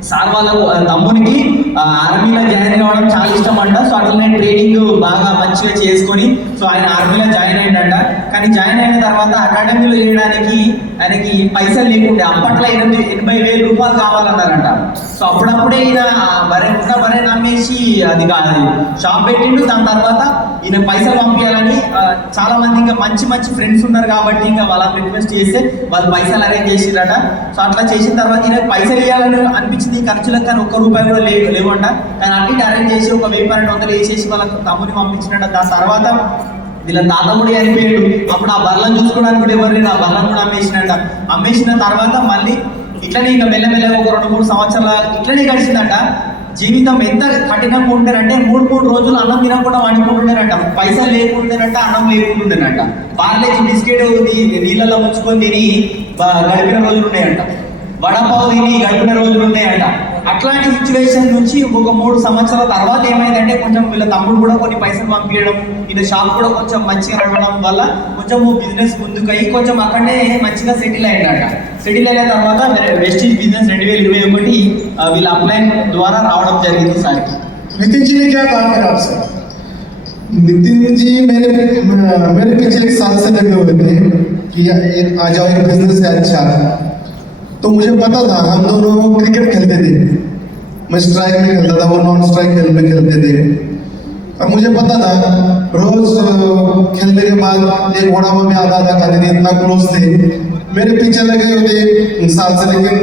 సార్ వాళ్ళ తమ్మునికి ఆర్మీలో జాయిన్ కావడం చాలా ఇష్టం అంట. సో అట్లనే ట్రైనింగ్ బాగా మంచిగా చేసుకొని సో ఆయన ఆర్మీలో జాయిన్ అయిందంట. కానీ జాయిన్ అయిన తర్వాత అకాడమీలో చేయడానికి ఆయనకి పైసలు లేకుండే. అప్పట్లో 80,000 రూపాయలు కావాలన్నారంట. సో అప్పుడప్పుడే ఈయన బరే నమ్మేసి అది షాప్ పెట్టిండు. దాని తర్వాత ఈయన పైసలు పంపించాలని చాలా మంది ఇంకా మంచి మంచి ఫ్రెండ్స్ ఉన్నారు కాబట్టి ఇంకా వాళ్ళని రిక్వెస్ట్ చేస్తే వాళ్ళు పైసలు అరేంజ్ చేసిరట. సో అట్లా చేసిన తర్వాత ఈయన పైసలు ఇవ్వాలని అనిపించింది. ఖర్చులకు కానీ ₹1 కూడా లేవంట. కానీ అటు అరేంజ్ చేసి ఒక 1,200 వేసేసి వాళ్ళ తమ్ముని పంపించినట్ట. దాని తర్వాత వీళ్ళ తాత కూడా చనిపోయాడు. అప్పుడు ఆ బర్లను చూసుకోవడానికి కూడా ఎవరు లేరు. ఆ బర్లను కూడా అమ్మేసిన తర్వాత మళ్ళీ ఇట్లనే ఇంకా మెల్లమెల్లగా ఒక 2-3 సంవత్సరాల ఇట్లనే గడిచిందంట. జీవితం ఎంత కఠినంగా ఉంటారంటే 3 రోజులు అన్నం తినకుండా వండుకుంటుండేనంట. పైసలు లేకుండానంట, అన్నం లేకుంటుండేనంట. పార్లేజీ బిస్కెట్ నీళ్ళలో ముంచుకొని తిని గడిపిన రోజులు ఉన్నాయంట. వడపావు తిని గడిపిన రోజులు ఉన్నాయంట. అట్లాంటి సిచ్యువేషన్ నుంచి ఒక 3 సంవత్సరాల తర్వాత ఏమైందంటే కొంచెం వీళ్ళ తమ్ముడు కూడా కొన్ని పైసలు పంపించడం, ఈయన షాప్ కూడా కొంచెం మంచిగా నడవడం వల్ల కొంచెం బిజినెస్ ముందుకు అయ్యి కొంచెం అక్కడనే మంచిగా సెటిల్ అయ్యాడట. సెటిల్ అయిన తర్వాత వెస్టీజ్ బిజినెస్ 2021 వీళ్ళ అప్లైన్ ద్వారా రావడం జరిగింది సార్కి. नितिन जी ने क्या कहा फिर आपसे? नितिन जी मेरे पीछे 1 साल से लगे हुए थे कि आ जाओ एक बिजनेस है अच्छा। तो मुझे पता था हम दोनों क्रिकेट खेलते थे। मैं स्ट्राइक में खेलता था, वो नॉन स्ट्राइक में खेलते थे। और मुझे पता था रोज खेलने के बाद एक वड़ावा में आधा खाते थे, इतना क्लोज थे। मेरे पीछे लगे हुए थे 1 साल से, लेकिन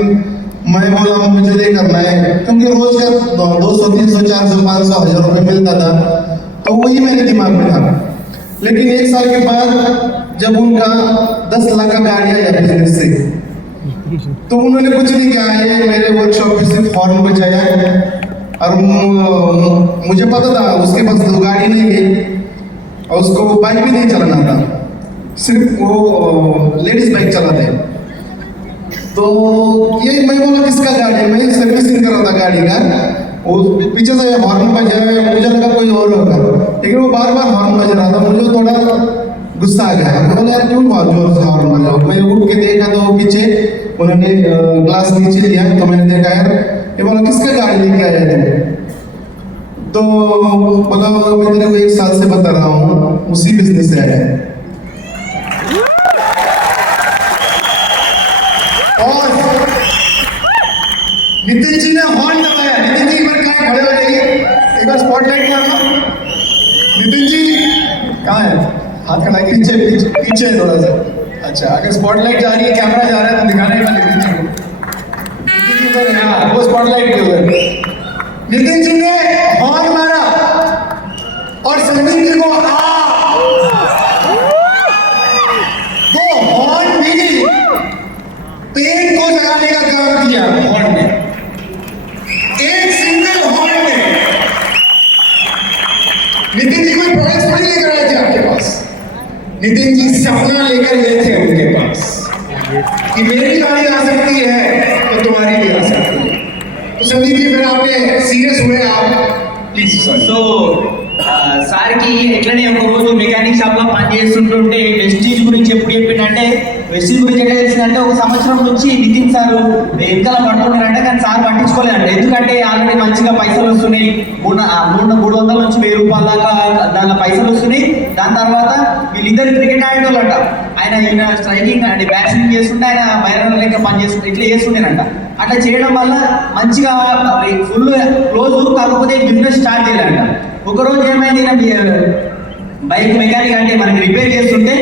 मैं बोला मुझे नहीं करना है क्योंकि रोज का 200, 300, 400, 500, 1000 रुपये मिलता था। तो वही मेरे दिमाग में था। लेकिन 1 साल के बाद जब उनका 10 लाख का गाड़ी आया बिजनेस से, तो उन्होंने कुछ नहीं कहा है, मेरे वर्कशॉप पे सिर्फ हॉर्न बजाया। और मुझे पता था उसके पास 2 गाड़ी नहीं है और उसको बाइक भी नहीं चलाना था, सिर्फ वो लेडीज बाइक चलाते हैं। तो ये मैं बोला किसका गाड़ी है, मैं सर्विसिंग कर रहा था गाड़ी का। वो पीछे से हॉर्न बजाया, मुझे लगा कोई और होगा, लेकिन वो बार बार हॉर्न बजा रहा था। मुझे थोड़ा गुस्सा आ गया। मैं बोला यार क्यों बहुत जोर से हॉर्न बजाओ। मैं उठ के देखा तो पीछे उन्होंने ग्लास नीचे लिया, तो मैंने देखा यार ये बोला किसका गाड़ी लेके आया थे। तो बोला मैं तेरे को 1 साल से बता रहा हूँ उसी बिजनेस से आया है। और नितिन जी ने हॉर्न दबाया। नितिन जी एक बार कहाँ खड़े हो जाइए, एक बार स्पॉटलाइट मारना। नितिन जी कहाँ है? हाथ खड़ा है, पीछे पीछे है थोड़ा सा। अच्छा, अगर स्पॉटलाइट जा रही है, कैमरा जा रहा है तो दिखाना ही नितिन जी को। नितिन जी उधर है, हाँ वो स्पॉटलाइट के उधर। नितिन जी ने हॉर्न मारा और संदीप जी को वो हॉर्न भी पेन को जगाने का काम किया। हॉर्न ने, एक सिंगल हॉर्न ने नितिन जी कोई प्रोडक्ट्स नहीं लेकर आए थे आपके पास। नितिन जी सपना लेकर गए थे उनके पास कि मेरी गाड़ी आ सकती है तो तुम्हारी भी आ सकती है। तो संदीप जी फिर आपने सीरियस हुए आप प्लीज सर। సో సార్కి ఎట్లనే ఒక రోజు మెకానిక్ షాప్ లో పని చేస్తుంటుంటే వెస్టీజ్ గురించి ఎప్పుడు చెప్పిందంటే, వెస్టీజ్ గురించి ఎట్లా తెలిసిందంటే 1 సంవత్సరం నుంచి నితిన్ సార్ వెనకాల పడుతున్నారంటే, కానీ సార్ పట్టించుకోలేదంట. ఎందుకంటే ఆల్రెడీ మంచిగా పైసలు వస్తున్నాయి, 300 నుంచి 1000 రూపాయల దాకా దానిలో పైసలు వస్తున్నాయి. దాని తర్వాత వీళ్ళిద్దరు క్రికెట్ ఆడేటోళ్ళంట. ఈయన స్ట్రైకింగ్ అంటే బ్యాట్స్మెన్ చేస్తుంటే ఆయన బైరన్ లెక్క పని చేస్తుంటే ఇట్లా చేస్తుండేనంట. అట్లా చేయడం వల్ల మంచిగా ఫుల్ క్లోజ్, కాకపోతే బిజినెస్ స్టార్ట్ చేయాలంట. ఒకరోజు ఏమైంది, బైక్ మెకానిక్ అంటే మనకి రిపేర్ చేస్తుంటే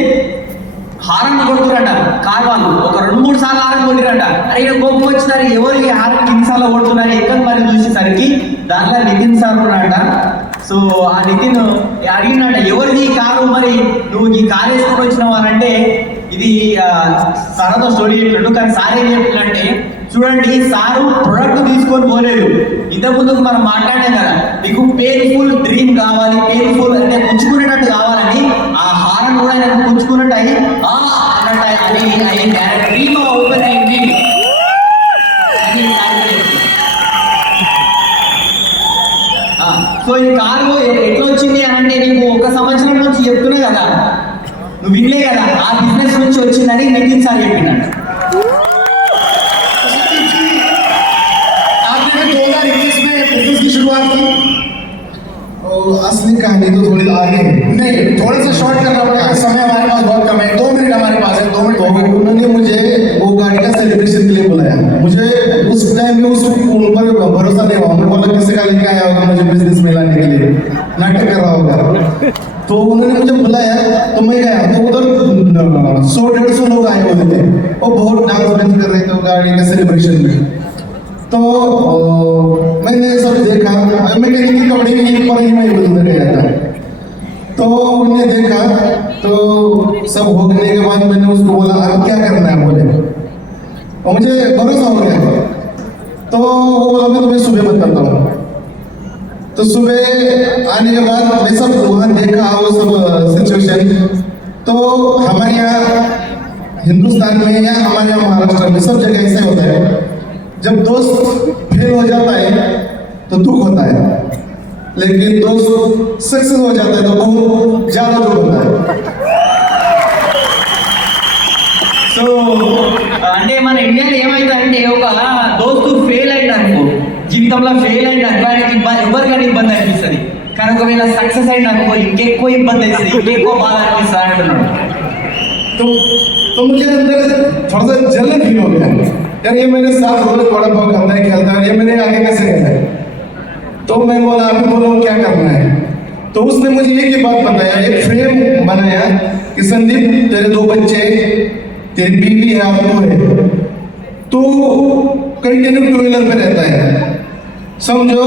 హారన్ కొడుతురంట కార్ వాళ్ళు. ఒక 2-3 సార్లు హారన్ కొట్టిరంట. అరే ఇక్కడ కోపం వచ్చినారు, ఎవరు ఈ హారన్ 2 సార్లు కొడుతున్నారు ఎక్కడ మరి చూసేసరికి దాంట్లో నితిన్ సార్ ఉన్నాడ. సో ఆ నితిన్ అడిగినట్ట ఎవరిది ఈ కారు, మరి నువ్వు ఈ కారు వేసుకొని వచ్చినావు అని అంటే ఇది సార్తో స్టోరీ చెప్పినట్టు. కానీ సార్ ఏం చెప్పిందంటే చూడండి సారు ప్రొడక్ట్ తీసుకొని పోలేదు. ఇంతకుముందుకు మనం మాట్లాడాం కదా, మీకు పెయిన్ఫుల్ డ్రీమ్ కావాలి, పెయిన్ఫుల్ అంటే పుంజుకునేటట్టు కావాలని ఆ హారన్ కూడా ఆయన పుంజుకున్నట్టు అయ్యి అన్నట్టు అని డ్రీమ్ ఓపెన్ అయింది అని సో ఈ కారు ఎట్లా వచ్చింది అని అంటే నీకు 1 సంవత్సరం నుంచి చెప్తున్నా కదా, నువ్వు వినలే కదా, ఆ బిజినెస్ నుంచి వచ్చిందని నితిన్ సార్ చెప్పినాడు. आपने 2021 में बिजनेस की शुरुआत की? असली कहानी तो थोड़ी आगे है। नहीं, थोड़ा सा शॉर्ट करना पड़ेगा, समय हमारे पास बहुत कम है, 2 मिनट हमारे पास है, 2 मिनट। तो उन्होंने मुझे वो गाड़ी का सेलिब्रेशन के लिए बुलाया। मुझे उस टाइम में उन पर भरोसा नहीं हुआ। उन्होंने बोला किसी का लेके आया होगा मुझे बिजनेस में लाने के लिए, नाटक कर रहा होगा। तो उन्होंने मुझे बुलाया तो मैं गया, तो उधर 100-150 लोग आए हुए थे और बहुत डांस वांस कर रहे थे गाड़ी के सेलिब्रेशन में। तो मैंने सब देखा, मैकेनिक की कपड़े में पर ही मैं उधर गया था। तो उन्होंने देखा, तो सब होने के बाद मैंने उसको बोला अब क्या करना है बोले, और मुझे भरोसा हो गया। तो वो बोला मैं तुम्हें सुबह बताता हूँ। तो सुबह आने के बाद मैं सब वहाँ देखा वो सब सिचुएशन। तो हमारे यहाँ हिंदुस्तान में या हमारे यहाँ महाराष्ट्र में सब जगह ऐसे होता है, जब दोस्त फेल हो जाता है तो दुख होता है, लेकिन दोस्त सक्सेस हो जाता है तो बहुत ज्यादा दुख होता है। సో అంటే మన ఇండియాలో ఏమైందంటే ఒక దోస్తు ఫెయిల్ అయింది అనుకో, జీవితంలో ఫెయిల్ అయింది అనుకో, ఆయనకి ఎవరికైనా ఇబ్బంది అనిపిస్తుంది. కానీ ఒకవేళ సక్సెస్ అయింది అనుకో ఇంకెక్కువ ఇబ్బంది అవుతుంది, ఇంకెక్కువ బాధ అనిపిస్తుంది అంటున్నాడు. तो मुझे अंदर थोड़ा सा जलन फील हो गया, यार ये मैंने 7 रोज बड़ा बहुत खाता है खेलता है, ये मैंने आगे कैसे करना है। तो मैं बोला अभी बोलो क्या करना है। तो उसने मुझे एक ही बात बताया, एक फ्रेम बनाया कि संदीप तेरे 2 बच्चे, तेरी बीवी है, आप तो है, तो कंटिन्यू 2 व्हीलर पे रहता है, समझो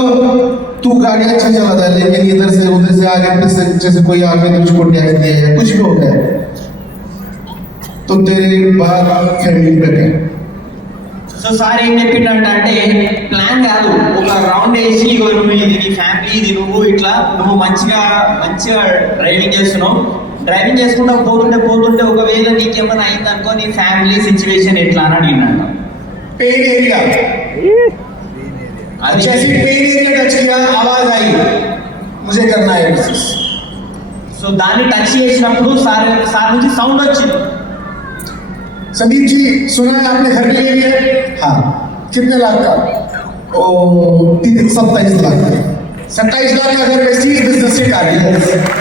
तू गाड़ी अच्छा चलाता है लेकिन इधर से उधर से आगे पीछे से कोई आगे तुझको टैक्स दिया है, कुछ भी हो गया तो तेरी बात फैमिली पे है। సో సార్ ఏం చెప్పిండంట అంటే ప్లాన్ కాదు, ఒక రౌండ్ వేసి ఇగో నువ్వు ఇది నీ ఫ్యామిలీ, ఇది నువ్వు ఇట్లా నువ్వు మంచిగా డ్రైవింగ్ చేస్తున్నావు, డ్రైవింగ్ చేసుకుంటా పోతుంటే ఒకవేళ నీకేమైనా అయింది అనుకో నీ ఫ్యామిలీ సిచ్యువేషన్ ఎట్లా అని అడిగిందంట. पेन एरिया, जैसे पेन एरिया टच किया आवाज आई मुझे करना है बिजनेस। సో దాన్ని టచ్ చేసినప్పుడు సార్ నుంచి సౌండ్ వచ్చింది. संदीप जी सुना है आपने घर भी ले लिया? हाँ, कितने लाख का? 27 लाख। 27 लाख का घर वेस्टीज बिजनेस से गाड़ी है,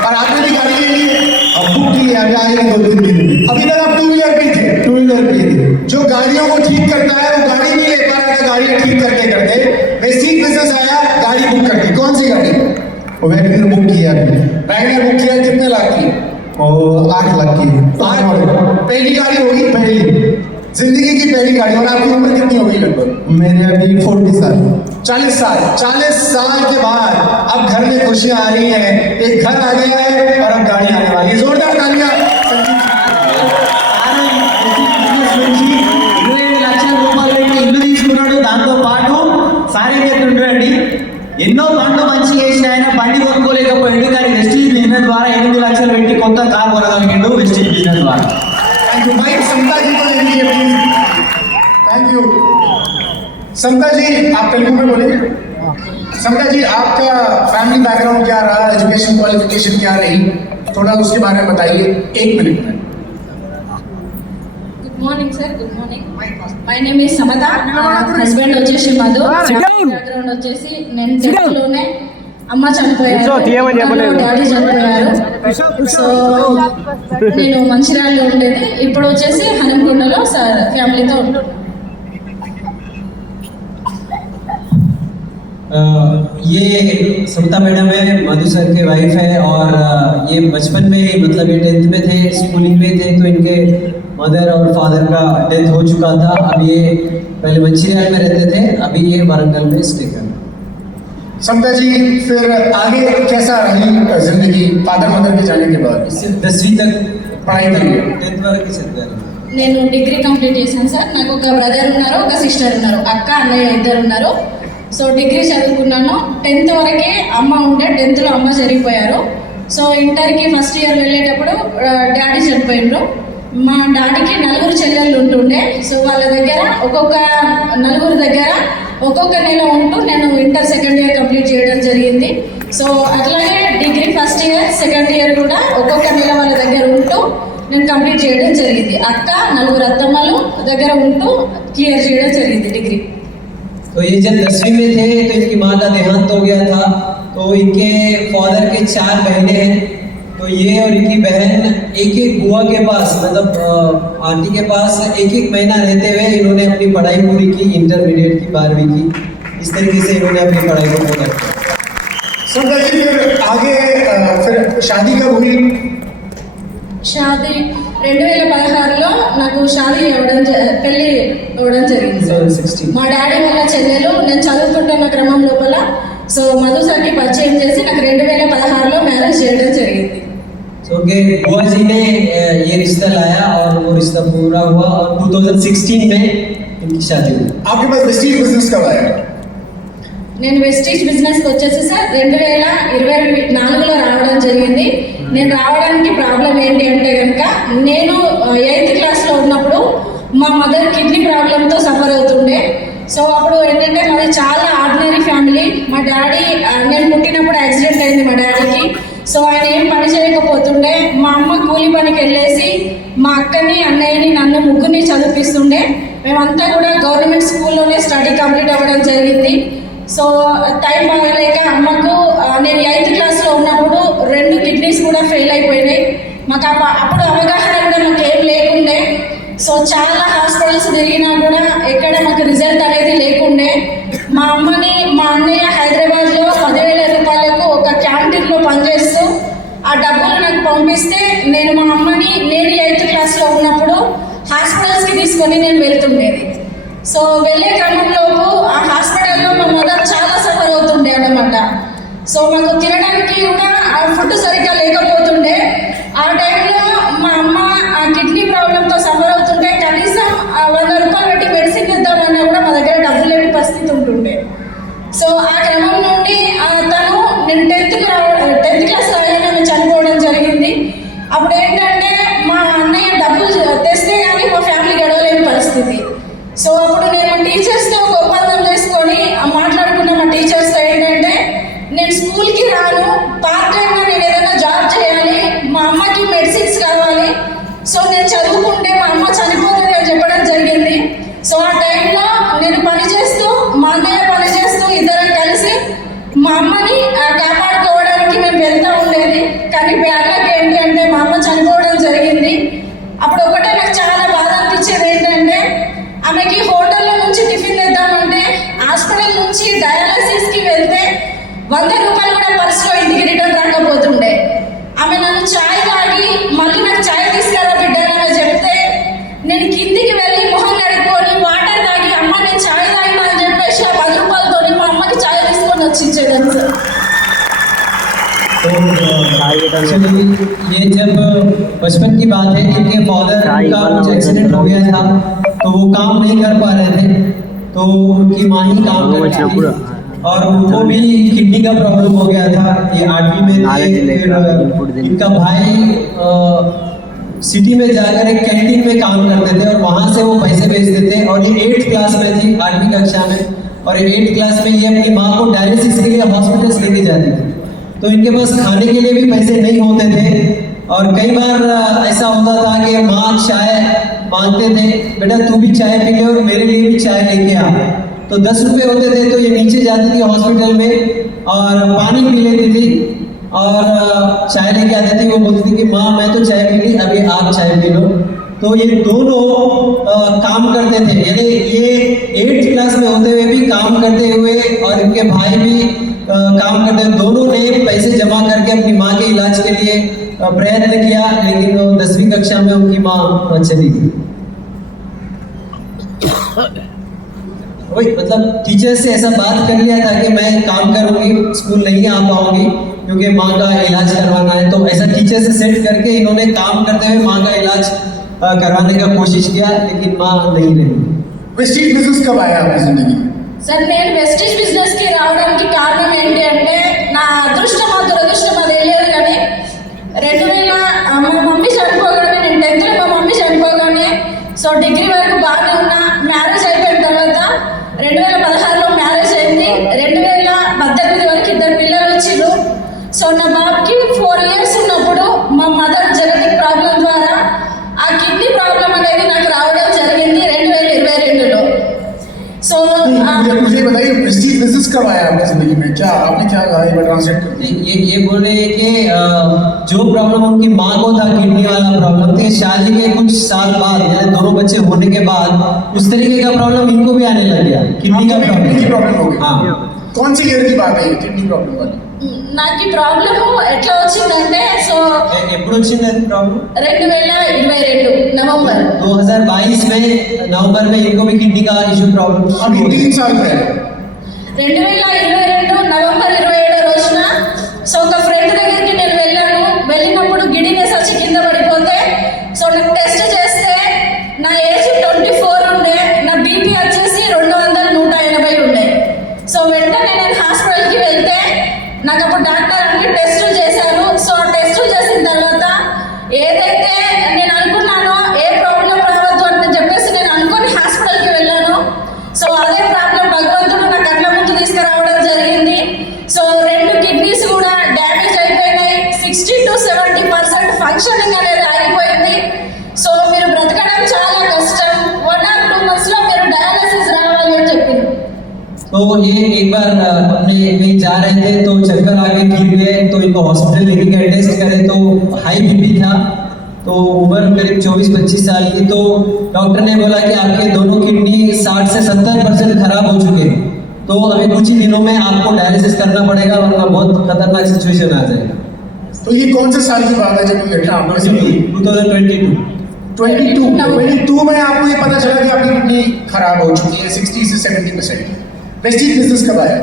और आपने भी गाड़ी ले ली है। अब बुक किया, अभी आएंगे 2-3 दिन में। अभी तक आप 2 व्हीलर पे थे। 2 व्हीलर पे थे। जो गाड़ियों को ठीक करता है वो गाड़ी नहीं ले पा रहा था, गाड़ी ठीक करते वेस्टीज बिजनेस आया, गाड़ी बुक कर दी। कौन सी गाड़ी? वैगनर बुक किया अभी, वैगनर बुक किया, कितने लाख की? और 8 लाख की। पहली गाड़ी होगी, पहली जिंदगी की पहली गाड़ी। और आपकी उम्र कितनी होगी लगभग? मेरे अभी 40 साल। 40 साल। 40 साल के बाद अब घर में खुशियां आ रही हैं, एक घर आ गया है और अब गाड़ी आने वाली है। जोरदार तालियां। 25 లక్షల రూపాయలు పెట్టి ఇల్లు తీసుకున్నాడు. దాంతో పాటు సార్ ఏం చెప్తుంటాడండి, ఎన్నో బండ్లు మంచి చేసిన ఆయన బండి కొనుక్కోలేకపోయాడు, కానీ వెస్టీజ్ బిజినెస్ ద్వారా 8 లక్షలు పెట్టి కొత్త కార్ కొనగలిగిండు వెస్టీజ్ బిజినెస్ ద్వారా. थैंक यू भाई। समता जी को लेंगे please. Thank you. Samta ji आप तेलुगु में बोलेंगे। समता जी आपका फैमिली बैकग्राउंड क्या रहा, एजुकेशन क्वालिफिकेशन क्या रही, थोड़ा उसके बारे में बताइए 1 मिनट में। Good morning sir. Good morning. My name is Samatha. Husband వచ్చేసి మధు. బ్యాక్గ్రౌండ్ వచ్చేసి నేను 10th లోనే అమ్మ చనిపోయారు, డాడీ చనిపోయారు. సో నేను మంచిర్యాలలో ఉండేది, ఇప్పుడు వచ్చేసి హనంకొండలో సార్ ఫ్యామిలీతో ఉంటాను. ये समता मैडम है, मधु सर के वाइफ है, और ये बचपन में ही मतलब ये 10th में थे, स्कूलिंग में थे, तो इनके मदर और फादर का डेथ हो चुका था। अब ये पहले मंचिरियाल में रहते थे, अभी ये वारंगल में स्टे कर रहे हैं। समता जी, फिर आगे कैसा रही जिंदगी फादर मदर के जाने के बाद? सिर्फ 10वीं तक पढ़ाई की 10th వరకు చదివాను. నేను డిగ్రీ కంప్లీట్ చేశాను సార్. నాకు ఒక బ్రదర్ ఉన్నారు, ఒక సిస్టర్ ఉన్నారు, అక్క అన్నయ్య ఇద్దరు ఉన్నారు. సో డిగ్రీ చదువుకున్నాను. 10th వరకే అమ్మ ఉండే, 10thలో అమ్మ చనిపోయారు. సో ఇంటర్కి ఫస్ట్ ఇయర్ వెళ్ళేటప్పుడు డాడీ చనిపోయిండ్రు. మా డాడీకి 4 చెల్లెళ్ళు ఉంటుండే. సో వాళ్ళ దగ్గర నలుగురు దగ్గర ఒక్కొక్క నెల ఉంటూ నేను ఇంటర్ సెకండ్ ఇయర్ కంప్లీట్ చేయడం జరిగింది. సో అట్లాగే degree first year second year కూడా ఒక్కొక్క నెల వాళ్ళ దగ్గర ఉంటూ నేను కంప్లీట్ చేయడం జరిగింది. అక్క 4 అత్తమ్మలు దగ్గర ఉంటూ క్లియర్ చేయడం జరిగింది డిగ్రీ. तो ये जब 10वीं में थे तो इनकी माँ का देहांत हो गया था. तो इनके फादर के 4 बहनें हैं. तो ये और इनकी बहन एक बुआ के पास, मतलब आंटी के पास एक महीना रहते हुए इन्होंने अपनी पढ़ाई पूरी की, इंटरमीडिएट की 12वीं की. इस तरीके से इन्होंने अपनी पढ़ाई को पूरा किया. समता जी, फिर आगे फिर शादी कब हुई? షాదీ 2016లో నాకు పెళ్ళి అవ్వడం జరిగింది సార్. 2016. మా డాడీ వాళ్ళ చెల్లెలు నేను చదువుకుంటున్న క్రమం లోపల సో మధు సార్కి పరిచయం చేసి నాకు 2016లో మ్యారేజ్ చేయడం జరిగింది. तो उनके बुआ जी ने ये रिश्ता लाया और वो रिश्ता पूरा हुआ और 2016 में इनकी शादी हुई. आपके पास वेस्टीज बिजनेस कब आया? నేను వెస్టీజ్ బిజినెస్కి వచ్చేసి సార్ 2024లో రావడం జరిగింది. నేను రావడానికి ప్రాబ్లం ఏంటి అంటే కనుక నేను 8th క్లాస్లో ఉన్నప్పుడు మా మదర్ కిడ్నీ ప్రాబ్లంతో సఫర్ అవుతుండే. సో అప్పుడు ఏంటంటే మాది చాలా ఆర్డినరీ ఫ్యామిలీ. మా డాడీ నేను పుట్టినప్పుడు యాక్సిడెంట్ అయింది మా డాడీకి. సో ఆయన ఏం పని చేయకపోతుండే. మా అమ్మ కూలి పనికి వెళ్ళేసి మా అక్కని అన్నయ్యని నన్ను ముగ్గురిని చదివిస్తుండే. మేమంతా కూడా గవర్నమెంట్ స్కూల్లోనే స్టడీ కంప్లీట్ అవ్వడం జరిగింది. సో టైం బాగలేక అమ్మకు నేను 8th క్లాస్లో ఉన్నప్పుడు 2 కిడ్నీస్ కూడా ఫెయిల్ అయిపోయినాయి. మాకు అప్పుడు అవగాహన కూడా మాకు ఏం లేకుండే. సో చాలా హాస్పిటల్స్ తిరిగినా కూడా ఎక్కడ మాకు రిజల్ట్ అనేది లేకుండే. మా అమ్మని మా అన్నయ్య హైదరాబాద్లో 10,000 రూపాయలకు ఒక క్యాంటీన్లో పనిచేస్తూ ఆ డబ్బులు నాకు పంపిస్తే నేను మా అమ్మని నేను 8th క్లాస్లో ఉన్నప్పుడు హాస్పిటల్స్కి తీసుకొని నేను వెళ్తుండేది. సో వెళ్ళే క్రమంలోపు ఆ హాస్పిటల్లో మా మదర్ చాలా సఫర్ అవుతుండే అన్నమాట. సో మాకు తినడానికి కూడా ఆ ఫుడ్ సరిగ్గా లేకపోతుండే. ఆ టైంలో మా అమ్మ ఆ కిడ్నీ ప్రాబ్లంతో సఫర్ అవుతుంటే కనీసం 100 రూపాయలు పెట్టి మెడిసిన్ ఇద్దామన్నా కూడా మా దగ్గర డబ్బులు లేని పరిస్థితి ఉంటుండే. సో ఆ క్రమం నుండి తను నేను 10th క్లాస్ రాగానే చనిపోవడం జరిగింది. అప్పుడు ఏంటంటే మా అన్నయ్య డబ్బులు తెస్తే కానీ మా ఫ్యామిలీ గడవలేని పరిస్థితి. సో అప్పుడు నేను టీచర్స్తో ఒక ఒప్పందం చేసుకొని మాట్లాడుకున్న మా టీచర్స్తో ఏంటంటే నేను స్కూల్కి రాను, పార్ట్ టైంగా నేను ఏదైనా జాబ్ చేయాలి, మా అమ్మకి మెడిసిన్స్ కావాలి, సో నేను చదువుకుంటే మా అమ్మ చనిపోతుంది అని చెప్పడం జరిగింది. సో ఆ టైంలో నేను పనిచేస్తూ మా అన్నయ్య పనిచేస్తూ ఇద్దరం కలిసి మా అమ్మని కాపాడుకోవడానికి మేము వెళ్తూ ఉండేది. కానీ బ్యాడ్లక్ ఏంటి అంటే మా అమ్మ చనిపోవడం జరిగింది. అప్పుడు ఒకటే నాకు చాలా బాధ అనిపించేది ఏంటంటే ఆమెకి హోటల్లో నుంచి టిఫిన్ తెద్దామంటే హాస్పిటల్ నుంచి డయాలసిస్కి వెళ్తే 100 రూపాయలు కూడా పర్సులో ఇంటికి రిటర్న్ రాకపోతుండే. ఆమె నన్ను ఛాయ్ తాగి మళ్ళీ నాకు ఛాయ్ తీసుకురా బిడ్డ అని చెప్తే నేను కిందికి వెళ్ళి మొహం కడుక్కొని వాటర్ తాగి అమ్మ నేను ఛాయ్ తాగినా అని చెప్పేసి ఆ 10 రూపాయలతో మా అమ్మకి ఛాయ్ తీసుకొని వచ్చి ఇచ్చేదాన్ని సార్. तो एक्चुअली ये जब बचपन की बात है, इनके फादर का कुछ एक्सीडेंट हो गया था तो वो काम नहीं कर पा रहे थे. तो उनकी माँ ही काम करती थी और उनको भी किडनी का प्रॉब्लम हो गया था. ये 8वीं में थे. फिर इनका भाई सिटी में जाकर एक कैंटीन में काम करते थे और वहाँ से वो पैसे भेजते थे. और ये 8th क्लास में थी, 8वीं कक्षा में. और 8th क्लास में ये अपनी माँ को डायलिसिस के लिए हॉस्पिटल्स लेके जाती थी. तो इनके पास खाने के लिए भी पैसे नहीं होते थे. और कई बार ऐसा होता था कि माँ चाय मांगते थे, बेटा तू भी चाय पी ले और मेरे लिए भी चाय लेके आ. तो 10 रुपये होते थे तो ये नीचे जाती थी हॉस्पिटल में और पानी पी लेती थी और चाय लेके आती थी. वो बोलती थी कि माँ मैं तो चाय पी ली, अभी आप चाय पी लो. तो ये दोनों काम करते थे. यानी ये 8th क्लास में होते हुए भी काम करते हुए और इनके भाई भी काम करते हुए दोनों ने पैसे जमा करके अपनी माँ के इलाज के लिए प्रयत्न किया. लेकिन 10वीं कक्षा में उनकी माँ चली गई. वही मतलब टीचर से ऐसा बात कर लिया था कि मैं काम करूंगी, स्कूल नहीं आ पाऊंगी क्योंकि माँ का इलाज करवाना है। तो ऐसा टीचर से सेट करके इन्होंने काम करते हुए माँ का इलाज करवाने का कोशिश किया, लेकिन माँ नहीं रही। वेस्टीज बिजनेस कब आया आपकी जिंदगी में? సార్ నేను వెస్టీజ్ బిజినెస్ కి రావడానికి కారణం ఏంటి అంటే నా అదృష్టమా దురదృష్టమా తెలియదు కానీ 2000 మా మమ్మీ చనిపోగానే నేను 10th లో మా మమ్మీ చనిపోగానే సో డిగ్రీ వరకు బాగానే ఉన్నా. మ్యారేజ్ అయిపోయిన తర్వాత 2016లో మ్యారేజ్ అయింది. 2018 వరకు 2 పిల్లలు వచ్చిండ్రు. సో నా బాబుకి 4 years ఉన్నప్పుడు మా మదర్ జెనెటిక్ ప్రాబ్లం ద్వారా ఆ కిడ్నీ ప్రాబ్లం అనేది నాకు రావడం జరిగింది 2022లో. సో मुझे बताइए वेस्टीज बिजनेस कब आया आपकी जिंदगी में? क्या आपने क्या कहा, ये ट्रांसलेट कर ये बोल रहे हैं कि जो प्रॉब्लम उनकी माँ को था, किडनी वाला प्रॉब्लम थे, शादी के कुछ साल बाद यानी दोनों बच्चे होने के बाद उस तरीके का प्रॉब्लम इनको भी आने लग गया, किडनी का प्रॉब्लम हो गई। हाँ, कौन सी ईयर की बात है ये किडनी प्रॉब्लम वाली? నాకు ఈ ప్రాబ్లమ్ ఎట్లా వచ్చిందంటే సో ఎప్పుడు వచ్చింది అది ప్రాబ్లం? 2022 నవంబర్ 2022 में नवंबर में इनको भी किडनी का इशू प्रॉब्लम अभी 3 साल पहले 2022 నవంబర్ 27 రోజున సో ఒక ఫ్రెండ్ దగ్గరికి నేను వెళ్ళాను. వెళ్ళినప్పుడు గిడినెస్ వచ్చి కింద పడిపోతే సో నాకు టెస్ట్ చేస్తే నా ఏజ్ 24 ఉండే, నా బీపీ వచ్చేసి 200/180 ఉండే. సో వెంటనే నేను హాస్పిటల్కి వెళ్తే నాకు అప్పుడు డాక్టర్ అన్ని టెస్టులు చేశారు. సో టెస్టులు చేసిన తర్వాత ఏదైతే నేను అనుకున్నానో ఏ ప్రాబ్లం రావద్దు అని చెప్పేసి నేను అనుకుని హాస్పిటల్కి వెళ్ళాను. సో అదే ప్రాబ్లం భగవంతుడు నా కళ్ళ ముందు తీసుకురావడం జరిగింది. సో 2 కిడ్నీస్ కూడా డ్యామేజ్ అయిపోయినాయి. 60 to 70% ఫంక్షనింగ్ అనేది ఆగిపోయింది. సో మీరు బ్రతకడం చాలా కష్టం, 1 or 2 months లో మీరు డయాలసిస్ రావాలి అని చెప్పింది. तो ये एक बार अपने कहीं जा रहे थे तो चक्कर आ गए, गिर गए, तो इनको हॉस्पिटल लेके गए, टेस्ट करे तो हाई बीपी था, तो उम्र करीब 24-25 साल की। तो डॉक्टर ने बोला कि आपके दोनों किडनी 60 से 70% खराब हो चुके हैं, तो अभी कुछ ही दिनों में आपको डायलिसिस करना पड़ेगा वरना बहुत खतरनाक सिचुएशन आ जाएगा। तो ये कौन से साल की बात है जब ये घटना आपने सुनी? 2022 22 में आपको ये पता चला कि आपकी किडनी खराब हो चुकी है 60 से 70%। वेस्टीज बिजनेस कब आया?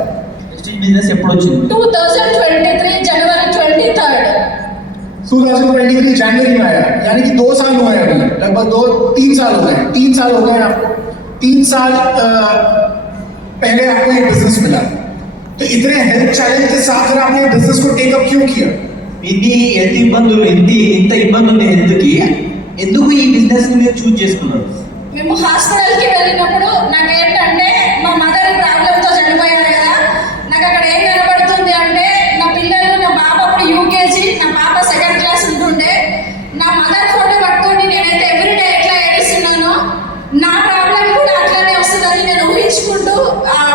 बिजनेस ఎప్పుడు వచ్చింది? 2023 जनवरी 23rd 2023 जनवरी में आया, यानी कि 2 साल हुए हैं अभी, लगभग 2-3 साल हो गए। 3 साल हो गए आपको। 3 साल पहले आपको ये बिजनेस मिला, तो इतने हेल्थ चैलेंज के साथ फिर आपने बिजनेस को टेक अप क्यों किया? ఇది ఎంత ఇబ్బందులు ఇంత ఇబ్బంది ఉంది హెల్త్కి, ఎందుకు ఈ బిజినెస్ ని మీరు చూస్ చేసుకున్నారు? మేము హాస్పిటల్కి వెళ్ళినప్పుడు నాకేంటంటే మా మదర్ ప్రాబ్లంతో చనిపోయారు కదా, నాకు అక్కడ ఏం కనబడుతుంది అంటే నా పిల్లలు, నా బాబు అప్పుడు యూకేజీ, నా పాప 2nd క్లాస్ ఉంటుండే. నా మదర్ ఫోటో పట్టుకొని నేనైతే ఎవ్రీడే ఎట్లా ఏడుస్తున్నానో నా ప్రాబ్లం కూడా అట్లానే వస్తుందని నేను ఊహించుకుంటూ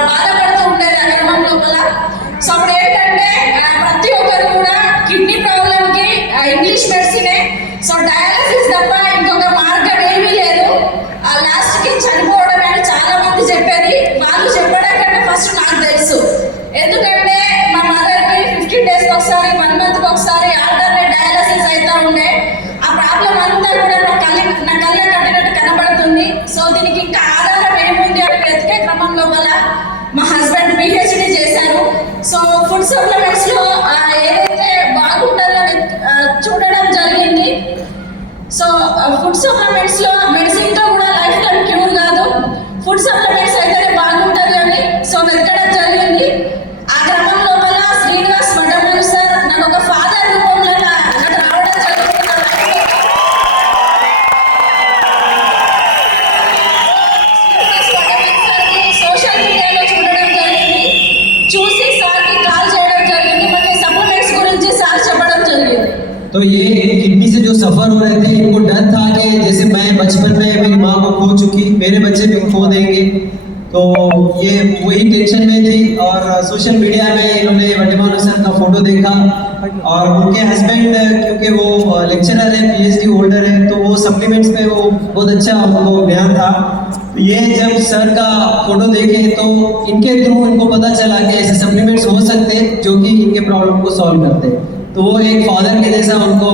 బాధపడుతూ ఉండేది ఆ క్రమం లోపల. సో అప్పుడు ఏంటంటే ప్రతి ఒక్కరు కూడా కిడ్నీ ప్రాబ్లంకి ఇంగ్లీష్ మెడిసినే, సో డయాలసిస్ తప్ప ఇంకొక మార్గం ఏమీ లేదు. లాస్ట్కి చనిపోవడం అని చాలా మంది చెప్పేది. వాళ్ళు చెప్పడం కంటే ఫస్ట్ నాకు తెలుసు, ఎందుకంటే మా మదర్కి 15 days ఒకసారి 1 month ఒకసారి ఆల్టర్నేట్ డయాలసిస్ అవుతూ ఉండే. ఆ ప్రాబ్లం అంతా కూడా నా కళ్ళ కట్టినట్టు కనబడుతుంది. సో దీనికి ఇంకా ఆధారం ఏముంది అని వెతికే క్రమం లోపల మా హస్బెండ్ PhD చేశారు. సో ఫుడ్ సప్లిమెంట్స్ లో ఏదైతే బాగుంటుందో చూడడం జరిగింది. సో ఫుడ్ సప్లిమెంట్స్ లో మెడిసిన్ తో కూడా లైఫ్ టైం క్యూర్ కాదు, ఫుడ్ సప్లిమెంట్స్ అయితేనే బాగుంటుంది అని సో వెతకడం జరిగింది. ఆ క్రమం లోపల శ్రీనివాస్ వడమూరు సార్ నాకు ఒక ఫాదర్ రూపంలో నాకు రావడం జరిగింది. శ్రీనివాస్ వడమూరు సార్ని సోషల్ మీడియాలో చూడడం జరిగింది. చూసి సార్కి కాల్ చేయడం జరిగింది. మాకు సప్లిమెంట్స్ గురించి సార్ చెప్పడం జరిగింది. तो ये किडनी से जो सफर हो रहे थे इनको डर था कि जैसे मैं बचपन में मेरी माँ को खो चुकी, मेरे बच्चे भी खो देंगे, तो ये वही टेंशन में थी। और सोशल मीडिया में इन्होंने वड्डेमानु सर का फोटो देखा और उनके हस्बैंड क्योंकि वो लेक्चरर है, PhD होल्डर है, तो वो सप्लीमेंट्स में वो बहुत अच्छा उनको ज्ञान था। तो ये जब सर का फोटो देखे तो इनके थ्रू इनको पता चला कि ऐसे सप्लीमेंट्स हो सकते हैं जो कि इनके प्रॉब्लम को सॉल्व करते हैं। तो वो एक फादर के जैसा उनको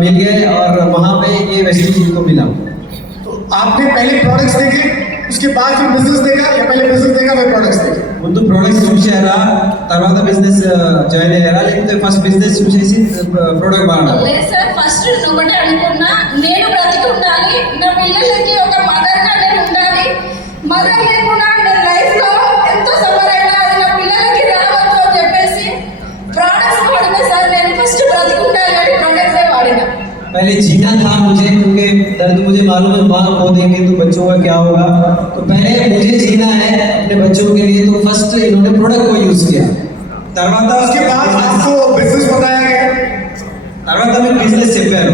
मिल गए और वहाँ पे ये वेस्टीज को मिला। तो आपने पहले प्रोडक्ट्स देखे, उसके बाद फिर बिजनेस देखा, या पहले बिजनेस थे प्रोडक्ट्स थे ముందు ప్రొడక్ట్స్ చూసారా, తర్వాత బిజినెస్ జాయిన్ అయ్యారా, లేకపోతే ఫస్ట్ బిజినెస్ చూసేసి ప్రోడక్ట్ వాడారా? లేదు సార్, ఫస్ట్ నేను ఒకటే అనుకున్నా, నేను బ్రతికి ఉండాలి, నా పిల్లలకి ఒక మదర్గా నేను ఉండాలి. మదర్ లేకుండా నేను లైఫ్లో ఎంతో సఫర్ అయినా అది నా పిల్లలకి రావద్దు అని చెప్పేసి ప్రోడక్ట్స్ వాడినా సార్. నేను ఫస్ట్ బ్రతికి ఉండాలి అని ప్రోడక్ట్సే వాడినా. पहले जीना था मुझे, क्योंकि दर्द मुझे मालूम है माँ खो देंगे तो बच्चों का क्या होगा, तो पहले मुझे जीना है अपने बच्चों के लिए, तो फर्स्ट इन्होंने प्रोडक्ट को यूज किया. उसके बाद आपको बिजनेस बताया गया, తర్వాత मैं बिजनेस చెప్పారు.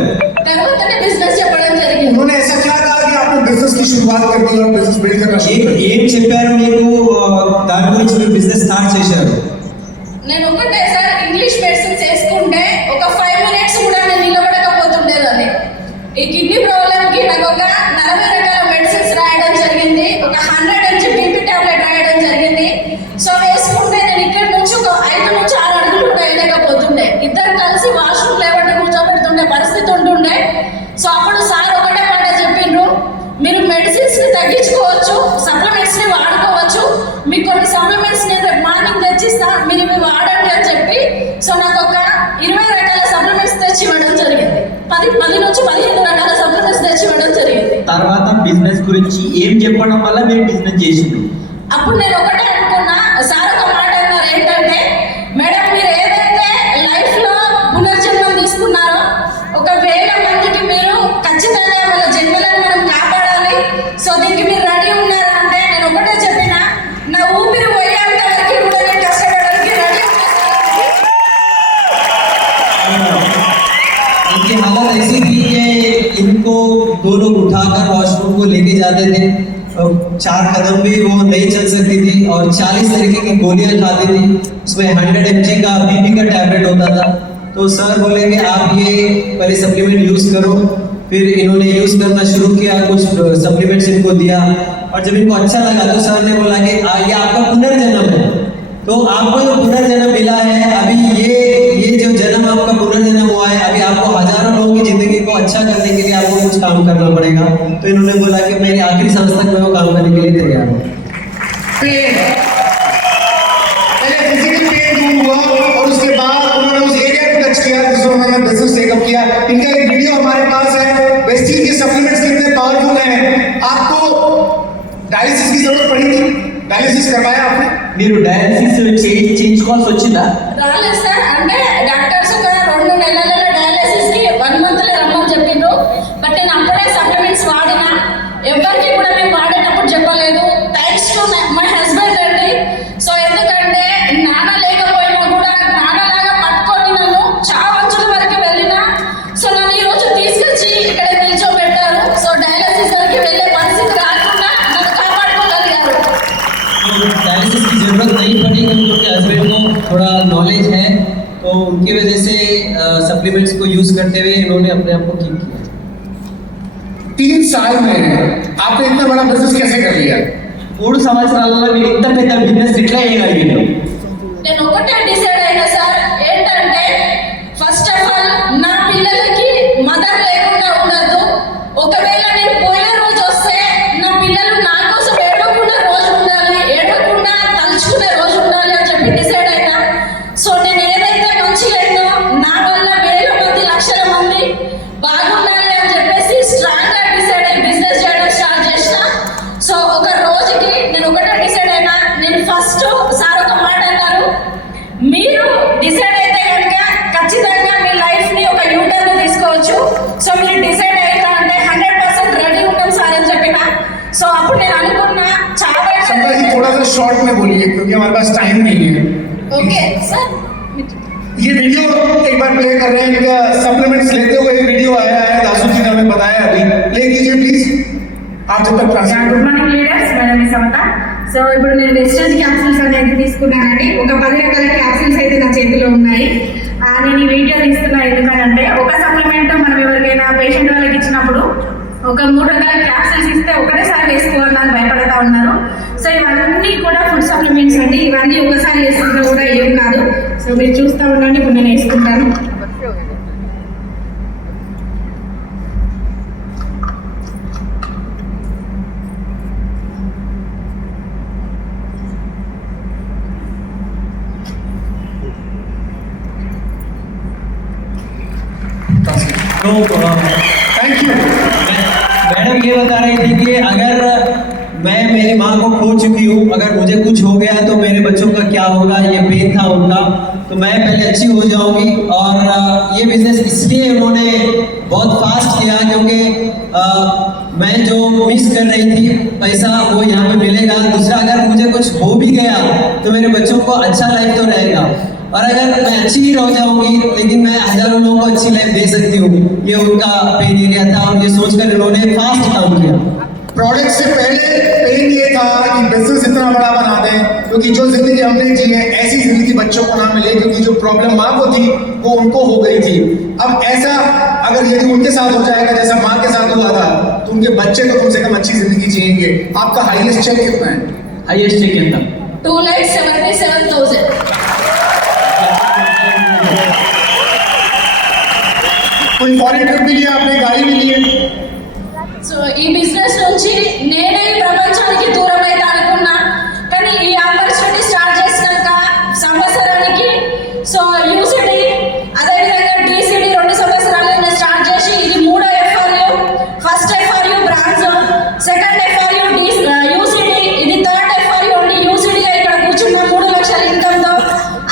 తర్వాతనే బిజినెస్ చెప్పడం జరిగింది. उन्होंने ऐसा क्या कहा कि आपने बिजनेस की शुरुआत करनी है और बिजनेस बिल्ड करना शुरू करें? ఏం చెప్పారు మీకు, దాని గురించి మీరు బిజినెస్ స్టార్ట్ చేశారు? నేను ఒకటే సార్, ఇంగ్లీష్ మెడిసిన్స్ వేసుకుంటే ఒక 5 minutes కూడా నేను నిలబడకపోతుండేదాన్ని. ఈ కిడ్నీ ప్రాబ్లంకి నాకు ఒక 40 రకాల మెడిసిన్స్ రాయడం జరిగింది, ఒక 100 mg బీపీ టాబ్లెట్ రాయడం జరిగింది. సో వేసుకుంటే నేను ఇక్కడ నుంచి ఒక 5 నుంచి 6 అడుగులు కూడా వేయలేకపోతుండే. ఇద్దరు కలిసి వాష్రూమ్ లేవంటే కూర్చోబెడుతుండే పరిస్థితి ఉంటుండే. సో అప్పుడు సార్ ఒకటే మాట చెప్పిండ్రు, మీరు మెడిసిన్స్ ని తగ్గించుకోవచ్చు, సప్లిమెంట్స్ ని వాడుకోవచ్చు, మీకు కొన్ని సప్లిమెంట్స్ నేను రేపు మార్నింగ్ తెచ్చిస్తా, మీరు ఇవి వాడండి అని చెప్పి. సో నాకు ఒక 20 రకాల సప్లిమెంట్స్ తెచ్చి ఇవ్వడం జరిగింది. 10 నుంచి 15 రకాల సప్లిమెంట్స్ తెచ్చి ఇవ్వడం జరిగింది. తర్వాత బిజినెస్ గురించి ఏం చెప్పడం వల్ల మీరు బిజినెస్ చేసిండ్రు? అప్పుడు నేను ఒకటే అనుకున్నా, సార్ ఒక మాట అన్నారు ఏంటంటే, మేడం మీరు ఏదైతే లైఫ్ లో పునర్జన్మం తీసుకున్నారో 1,000 మందికి మీరు ఖచ్చితంగా వాళ్ళ జన్మలను మనం కాపాడాలి. సో దీనికి మీరు రెడీ ఉన్నారా అంటే నేను ఒకటే చెప్పిన, నా ఊపిరి పోయేంత వరకు కూడా నేను కష్టపడడానికి రెడీ इनकी हालत ऐसी थी कि इनको 2 लोग उठाकर वॉशरूम को लेके जाते थे, और 4 कदम भी वो नहीं चल सकती थी, और 40 तरीके की गोलियां खाती थी, उसमें 100 mg का बीपी का टैबलेट होता था. तो सर बोले कि आप ये पहले सप्लीमेंट यूज करो. फिर इन्होंने यूज करना शुरू किया, कुछ सप्लीमेंट्स इनको दिया, और जब इनको अच्छा लगा तो सर ने बोला कि ये आपका पुनर्जन्म है, तो आपको जो पुनर्जन्म मिला है, अभी ये जो जन्म आपका पुनर्जन्म हुआ है, अभी आपको हजारों लोगों की जिंदगी को अच्छा करने के लिए आपको कुछ काम करना पड़ेगा. तो इन्होंने बोला कि मेरी आखिरी सांस तक मैं वो काम करने के लिए तैयार हूँ. पहले फिजिकल पेन दूर हुआ और उसके बाद उन्होंने उस एरिया को टच किया जिसमें उन्होंने बिजनेस टेकअप किया. इनका एक वीडियो हमारे पास है, वेस्टीज के सप्लीमेंट्स कितने पावरफुल हैं. आपको डायलिसिस की जरूरत पड़ी थी, डायलिसिस करवाया आपने? మీరు డయాలసిస్ చేయించుకోవాల్సి వచ్చిందా? రాలేదు సార్. అంటే డాక్టర్స్ ఒక 2 నెలల డయాలసిస్ కి 1 month రమ్మని చెప్పిండ్రు. బట్ నేను అప్పుడే సప్లిమెంట్స్ వాడినా, ఎవరికి కూడా మేము వాడేటప్పుడు చెప్పలేదు. థ్యాంక్స్ టు మై హస్బెండ్ అండి. సో ఎందుకంటే నాన్న లేకపోయినా కూడా నాన్నలాగా పట్టుకొని నన్ను చావంచుల వరకు వెళ్ళినా. సో నన్ను ఈ రోజు తీసుకొచ్చి ఇక్కడ నిల్చోబెట్టారు. సో డయాలసిస్ వరకు వెళ్ళే పరిస్థితి రాకుండా నన్ను కాపాడుకోగలిగారు. डायलिसिस की जरूरत नहीं पड़ी क्योंकि उनके हस्बैंड को थोड़ा नॉलेज है, तो उनकी वजह से सप्लीमेंट्स को यूज करते हुए इन्होंने अपने आप को ठीक किया. 3 साल में आपने इतना बड़ा बिजनेस कैसे कर लिया? 3 సంవత్సరాలలో మీరు ఇంత పెద్ద బిజినెస్ ఎట్లా చేయగలిగారు? నేను ఒకటే డిసైడ్ అయినా సార్, ఏంటంటే ఫస్ట్ ఆఫ్ ఆల్ నా పిల్లలకి మదర్ లేకుండా ఉండదు. ఒకవేళ నేను పోయే రోజు వస్తే నా పిల్లలు నా కోసం ఏడవకుండా రోజు ఉండాలి, ఏడవకుండా తలుచుకునే రోజు ఉండాలి అని చెప్పి డిసైడ్ అయినా. సో నేను ఏదైతే మంచిగా అయిందో నా వల్ల 1,000 మంది 1,00,000 మంది బాగుండాలి అని చెప్పేసి స్ట్రాంగ్ గా డిసైడ్ అయ్యి బిజినెస్ చేయడం స్టార్ట్ చేసిన. సో ఒక రోజుకి నేను ఒకటే డిసైడ్ అయినా, నేను ఫస్ట్ సార్ ఒక మాట అన్నారు, మీరు డిసైడ్ అయితే కనుక ఖచ్చితంగా మీ లైఫ్ ని ఒక యూటర్న్ తీసుకోవచ్చు. సో మీరు డిసైడ్ అయ్యారా అంటే 100% రెడీ ఉంటాం సార్ అని చెప్పిన. సో అప్పుడు నేను అనుకున్నా చాలా समझा जी, थोड़ा सा शॉर्ट में बोलिए क्योंकि हमारे पास टाइम नहीं है. Okay sir. ये वीडियो एक बार प्ले कर रहे हैं, इनका सप्लीमेंट्स लेते हुए एक वीडियो आया है, दासू जी ने हमें बताया अभी, प्ले कीजिए प्लीज. आप जब तक translate good morning leaders, my name is Samatha. So ఇప్పుడు నేను వెస్టర్న్ క్యాప్సూల్స్ అనేది తీసుకున్నానండి. ఒక 10 రకాల క్యాప్సూల్స్ అయితే నా చేతిలో ఉన్నాయి. నేను ఈ వీడియో తీస్తున్నా ఎందుకంటే ఒక సప్లిమెంట్ మనం ఎవరికైనా పేషెంట్ వాళ్ళకి ఇచ్చినప్పుడు ఒక 3 రకాల క్యాప్సూల్స్ ఇస్తే ఒకటేసారి వేసుకోవాలని భయపడతా ఉన్నారు. సో ఇవన్నీ కూడా ఫుడ్ సప్లిమెంట్స్ అండి. ఇవన్నీ ఒకసారి వేసుకుంటే కూడా ఏం కాదు. సో మీరు చూస్తూ ఉండండి, ఇప్పుడు నేను వేసుకుంటాను. तो थैंक यू। मैडम ये बता रही थी कि अगर मैं मेरी माँ को खो चुकी हूँ, अगर मुझे कुछ हो गया तो मेरे बच्चों का क्या होगा, ये पेन था उनका, तो मैं पहले अच्छी हो जाऊंगी। और ये बिजनेस इसलिए उन्होंने बहुत फास्ट किया क्योंकि मैं जो मिस कर रही थी पैसा वो यहाँ पे मिलेगा। दूसरा, अगर मुझे कुछ हो भी गया तो मेरे बच्चों को अच्छा लाइफ तो रहेगा, और अगर मैं अच्छी ही रह जाऊंगी लेकिन मैं हजारों लोगों को अच्छी लाइफ दे सकती हूँ, ये उनका पेन एरिया था और ये सोचकर इन्होंने फास्ट काम किया। प्रोडक्ट से पहले पेन ये था कि बिजनेस इतना बड़ा बना दें, क्योंकि जो जिंदगी हमने जी है ऐसी जिंदगी बच्चों को ना मिले, क्योंकि जो प्रॉब्लम माँ को थी वो उनको हो गई थी। अब ऐसा अगर यदि उनके साथ हो जाएगा जैसा माँ के साथ हुआ था, तो उनके बच्चे तो कम से कम अच्छी जिंदगी जिएंगे। आपका हाईएस्ट चेक कितना है? हाईएस्ट चेक कितना? 2,77,000। कोई फॉरेन ट्रिप भी लिया आपने, गाड़ी भी ली है? సో ఈ బిజినెస్ నుంచి నేనే ప్రపంచానికి దూరం అయితే అనుకున్నా, కానీ ఈ ఆపర్చునిటీ స్టార్ట్ చేసినాక సంవత్సరానికి సో యూసిడి అదేవిధంగా డిసిడి 2 సంవత్సరాలు నేను స్టార్ట్ చేసి ఇది 3వ ఎఫ్ఆర్యూ. ఫస్ట్ ఎఫ్ఆర్యూ బ్రాంచ్, సెకండ్ ఎఫ్ఆర్యూ యూసిడి, ఇది 3rd ఎఫ్ఆర్యూ. ఓన్లీ యూసిడిగా ఇక్కడ కూర్చున్న 3 లక్షల ఇన్కమ్తో.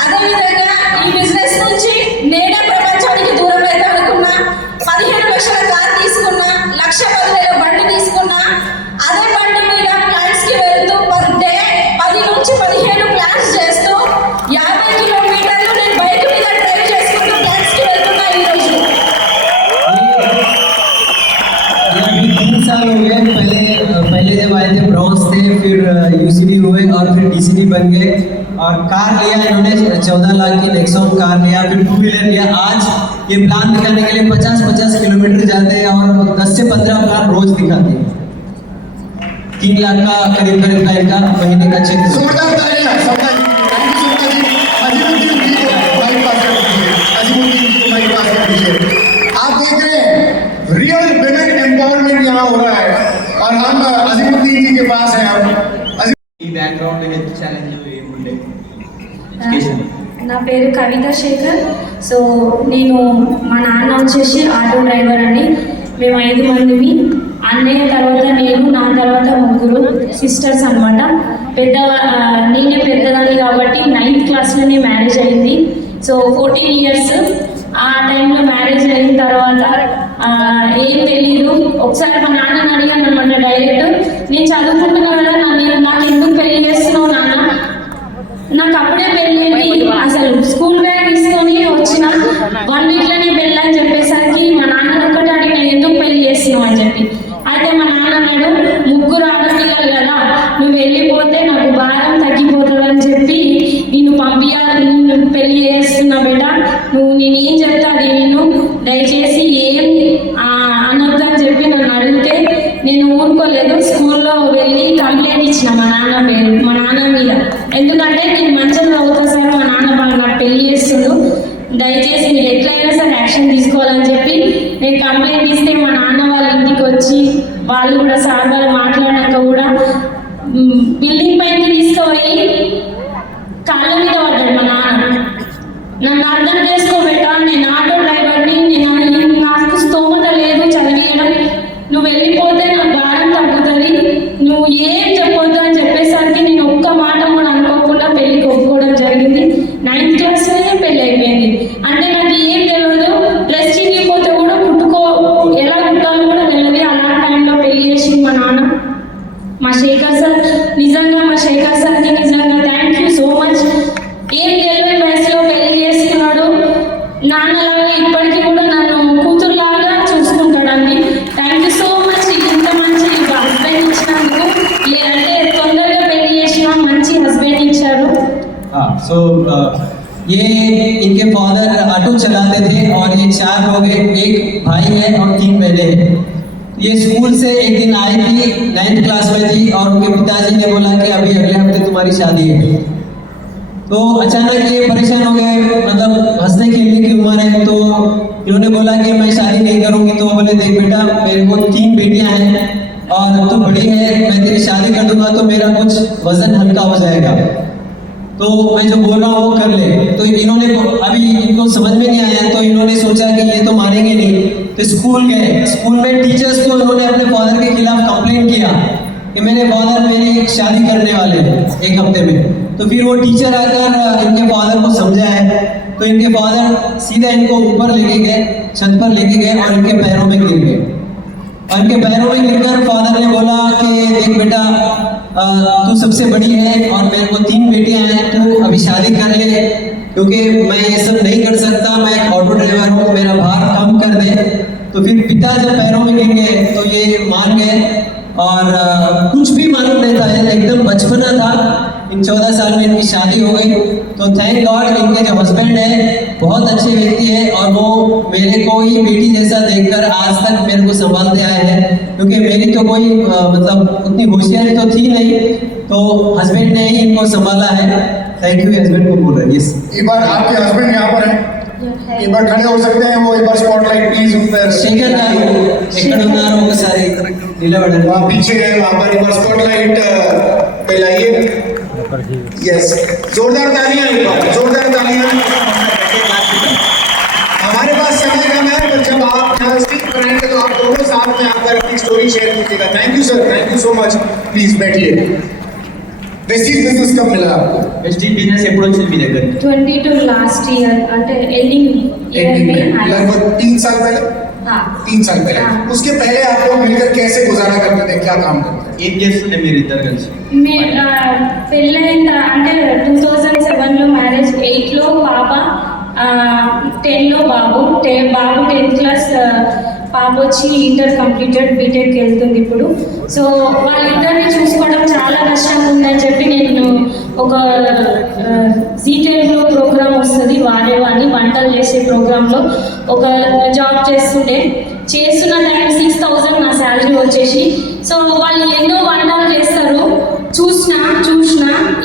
అదేవిధంగా ఈ బిజినెస్ నుంచి నేనే ప్రపంచానికి దూరం అయితే అనుకున్నా. 15 లక్షల కార్ తీసుకున్నా, 1,10,000 బండి తీసుకున్నా. అదే బండి మీద ప్లాంట్స్ కి వెళ్తూ పర్ డే 10 నుంచి 15 ప్లాంట్స్ చేస్తూ 50 కిలోమీటర్లు నేను బైక్ మీద డ్రైవ్ చేసుకుంటూ ప్లాంట్స్ కి వెళ్తున్నా ఈ రోజు. ये अभी 3 साल हो गए। पहले जब आए थे ब्रॉन्ज थे, फिर यूसीडी हुए और फिर डीसीडी बन गए। और कार लिया इन्होंने 14 लाख की नेक्सॉन कार लिया, फिर 2 व्हीलर लिया। आज ये प्लान दिखाने के लिए 50-50 किलोमीटर जाते हैं और 10 से 15 प्लान रोज दिखाते हैं। 3 लाख का करीब का इनका महीने का चेक। जोरदार तालियां सबका। Thank you so much. Azimuddin ji को माइक पास कर दीजिए। अजीमुद्दीन जी को माइक पास कर दीजिए। आप देख रहे हैं रियल विमेन एम्पावरमेंट यहाँ हो रहा है, और हम अजीमुद्दीन जी के पास हैं। अब ఈ బ్యాక్గ్రౌండ్ హెల్త్ ఛాలెంజ్ ఏముండే ఎడ్యుకేషన్? నా పేరు కవిత శేఖర్. సో నేను మా నాన్న వచ్చేసి ఆటో డ్రైవర్ అండి. మేము 5 మందిమి. అన్నయ్య తర్వాత నేను, నా తర్వాత 3 సిస్టర్స్ అనమాట. నేనే పెద్దదాన్ని కాబట్టి 9th క్లాస్లోనే మ్యారేజ్ అయింది. సో 14 ఇయర్స్. ఆ టైంలో మ్యారేజ్ అయిన తర్వాత ఏం తెలియదు. ఒకసారి మా నాన్నని అడిగాను అనమాట డైరెక్ట్, నేను చదువుకుంటున్నా కదా నాకు ఎందుకు పెళ్లి చేస్తున్నావు నాన్న, నాకు అప్పుడే పెళ్ళి అసలు స్కూల్ బ్యాగ్ తీసుకొని వచ్చిన 1 వీక్లోనే పెళ్ళి అని చెప్పేసరికి మా నాన్న ఒక్కటే అడిగిన ఎందుకు పెళ్లి చేస్తున్నావు అని చెప్పి. అయితే మా నాన్న అన్నాడు 3 ఆడపిల్లలు కదా, నువ్వు వెళ్ళిపోతే నాకు భారం తగ్గిపోతుంది అని చెప్పి నిన్ను పంపించాలి, నిన్ను పెళ్లి చేస్తున్నా బేట, నువ్వు నేను ఏం చెప్తా అది నిన్ను దయచేసి ఏం అనొద్దు అని చెప్పి నన్ను అడిగితే నేను ఊరుకోలేదు. స్కూల్లో వెళ్ళి కంప్లైంట్ ఇచ్చిన మా నాన్న మీద. ఎందుకంటే నేను మంచిగా అవుతా సార్, మా నాన్న నాకు పెళ్లి చేస్తుండు, దయచేసి మీరు ఎట్లయినా సరే యాక్షన్ తీసుకోవాలని చెప్పి నేను కంప్లైంట్ ఇస్తే మా నాన్న వాళ్ళ ఇంటికి వచ్చి వాళ్ళు కూడా సార్ వాళ్ళు మాట్లాడాక కూడా బిల్డింగ్ పైకి తీసుకుపోయి కాళ్ళ మీద పడ్డాడు మా నాన్న. నన్ను అర్థం చేసుకోబెట్టా, నేను ఆటో డ్రైవర్ని, నాకు స్తోమత లేదు చదివించడం, నువ్వు వెళ్ళిపోతే నాకు భారం తగ్గుతుంది, నువ్వు ఏం చెప్పొద్దు అని చెప్పేసరికి నేను ఒక్క మాట కూడా అనుకోకుండా పెళ్ళికి ఒప్పుకోవడం జరిగింది. 9th క్లాస్లోనే పెళ్ళి అయిపోయింది. అంటే నాకు ఏం తెలియదు, డ్రెస్ చిరిగిపోతే కూడా ఎలా కుట్టాలో కూడా తెలియదు. అలాంటి టైంలో పెళ్లి చేసింది మా నాన్న. మా శేఖర్ సార్ నిజంగా థ్యాంక్ యూ సో మచ్. ఏం తెలియని వయసులో పెళ్లి చేస్తున్నాడు, నాన్నలాగా ఇప్పటికీ కూడా నన్ను కూతురులాగా చూసుకుంటాడండి. Thank you so much. ఇంత మంచి హస్బెండ్ ఇచ్చినందుకు, అంటే తొందరగా పెళ్లి చేసిన మంచి హస్బెండ్ ఇచ్చారు. सो ये इनके फादर ऑटो चलाते थे और ये 4 लोग हैं, एक भाई है और 3 बहनें हैं। ये स्कूल से एक दिन आई थी, 9th क्लास में थी, और उनके पिताजी ने बोला कि अभी अगले हफ्ते तुम्हारी शादी है। तो अचानक ये परेशान हो गए, मतलब हंसने खेलने की उम्र है, तो इन्होंने बोला कि मैं शादी नहीं करूँगी। तो बोले देख बेटा, मेरे को 3 बेटियाँ हैं और तू बड़ी है, मैं तेरी शादी कर दूंगा तो मेरा कुछ वजन हल्का हो जाएगा। तो मैं जो बोल रहा हूँ वो कर ले। तो इन्होंने अभी इनको समझ में नहीं आया तो इन्होंने सोचा कि ये तो मारेंगे नहीं, तो स्कूल गए। स्कूल में टीचर्स को इन्होंने अपने फादर के खिलाफ कंप्लेंट किया कि मेरे फादर मेरी शादी करने वाले हैं 1 हफ्ते में। तो फिर वो टीचर आकर इनके फादर को समझाया, तो इनके फादर सीधा इनको ऊपर लेके गए, छत पर लेके गए और इनके पैरों में गिर गए। और इनके पैरों में गिरकर फादर ने बोला कि देख बेटा, तू सबसे बड़ी है और मेरे को 3 बेटियां हैं, तू अभी शादी कर ले, क्योंकि मैं ये सब नहीं कर सकता, मैं एक ऑटो ड्राइवर हूँ, मेरा भार कम कर दे। तो फिर पिता जब पैरों में गिर गए तो ये मान गए और कुछ भी मालूम नहीं था, एकदम बचपना था। इन 14 साल में इनकी शादी हो गई। तो थैंक गॉड इनके जो हस्बैंड है बहुत अच्छे व्यक्ति है और वो मेरे को ही बेटी जैसा देखकर आज तक मेरे को संभालते आए हैं, क्योंकि मेरी तो कोई मतलब उतनी होशियारी तो थी नहीं, तो हस्बैंड ने ही इनको संभाला है। थैंक यू हस्बैंड को बोल रहे हैं। यस, एक बार आपके हस्बैंड यहाँ पर है, एक बार खड़े हो सकते हैं वो, एक बार स्पॉटलाइट प्लीज उन पर శేఖర్ గారు ఎక్కడ ఉన్నారో ఒకసారి నిలబడండి। वहाँ पीछे है, वहाँ पर एक बार स्पॉटलाइट फैलाइए। यस, जोरदार तालियां, एक बार जोरदार तालियां। हमारे पास समय कम है, पर जब आप यहाँ स्पीक कराएंगे तो आप दोनों साथ में आकर अपनी स्टोरी शेयर कीजिएगा। Thank you sir, thank you so much. Please बैठिए। वेस्टीज बिजनेस कब मिला आपको? వెస్టీజ్ బిజినెస్ ఎప్పుడు వచ్చింది మీ దగ్గర? 22 లాస్ట్ इयर అంటే ఎండింగ్ ఇయర్ में आया। लगभग 3 साल पहले। हाँ 3 साल पहले। हाँ। उसके पहले आप लोग मिलकर कैसे गुजारा करते थे, क्या काम करते थे? ఏం చేస్తుండే మీరు ఇద్దరు కలిసి? పెళ్ళైన అంటే 2007 లో మ్యారేజ్, 8 లో పాప, 10 లో బాబు 10th క్లాస్, పాప వచ్చి ఇంటర్ కంప్లీటెడ్, బీటెక్ వెళ్తుంది ఇప్పుడు. సో వాళ్ళిద్దరిని చూసుకోవడం చాలా కష్టంగా ఉందని చెప్పి నేను ఒక జీ తెలుగులో ప్రోగ్రామ్ వస్తుంది వాడేవాడిని, వంటలు చేసే ప్రోగ్రాంలో ఒక జాబ్ చేస్తున్న టైం 6000 నా శాలరీ వచ్చేసి. సో వాళ్ళు ఎన్నో వంటలు చేస్తారు, చూసిన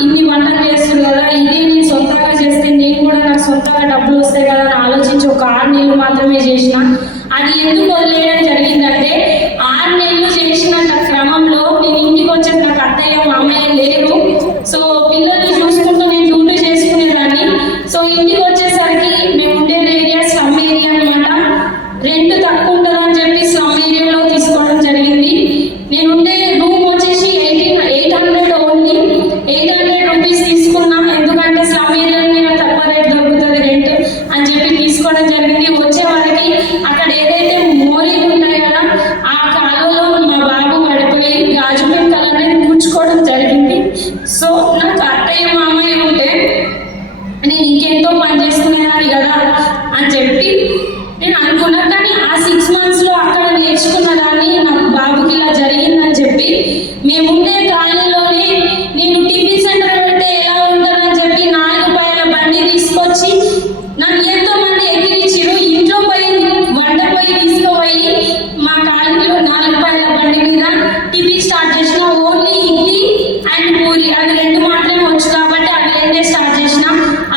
ఇన్ని వంటలు చేస్తారు కదా, ఇదే నేను సొంతంగా చేస్తే నేను కూడా నాకు సొంతంగా డబ్బులు వస్తాయి కదా అని ఆలోచించి ఒక 6 నెలలు మాత్రమే చేసిన. అది ఎందుకు వదిలేయడం జరిగిందంటే 6 నెలలు చేసిన క్రమంలో నేను ఇంటికి వచ్చాక నాకు అత్తయ్య మామయ్య లేరు. సో పిల్లల్ని చూసుకుంటూ నేను డ్యూటీ చేసుకునేదాన్ని. సో ఇంటికి వచ్చేసరికి మేము ఉండే ఏరియా స్లమ్ ఏరియా అనమాట, రెంట్ తక్కువ ఉంటుందని చెప్పి స్లమ్ ఏరియాలో తీసుకోవడం జరిగింది. నేను ఉండే రూమ్ వచ్చేసి 800 ఓన్లీ 800 రూపీస్ తీసుకున్నాం, ఎందుకంటే స్లమ్ ఏరియాలో తక్కువ రేట్ దొరుకుతుంది రెంట్ అని చెప్పి తీసుకోవడం జరిగింది. వచ్చే వారికి అక్కడ ఏదైతే మోరీలు ఉంటాయి కదా, ఆ కాలువలో మా బాబు పడిపోయి గాజు పెంకలు అనేది పుచ్చుకోవడం జరిగింది. సో నాకు అత్తయ్య మామయ్య ఉంటే నేను ఇంకెంతో పని చేసుకునేదాన్ని కదా అని చెప్పి నేను అనుకున్నా. కానీ ఆ 6 months లో అక్కడ నేర్చుకున్న దాన్ని నాకు బాబుకి ఇలా జరిగిందని చెప్పి మేముండే కాలనీలోనే నేను టిఫిన్ సెంటర్ పెడితే ఎలా ఉంటుందని చెప్పి 4 రూపాయల బండి తీసుకొచ్చి నన్ను ఎంతో మంది ఎక్కిరిచ్చిరు. ఇంట్లో పోయి వంట పోయి తీసుకుపోయి మా కాలనీలో 4 రూపాయల బండి మీద టిఫిన్ స్టార్ట్ చేసిన. ఓన్లీ ఇడ్లీ అండ్ పూరి, అది 2 మాత్రమే వచ్చు కాబట్టి అవి 2 స్టార్ట్ చేసిన.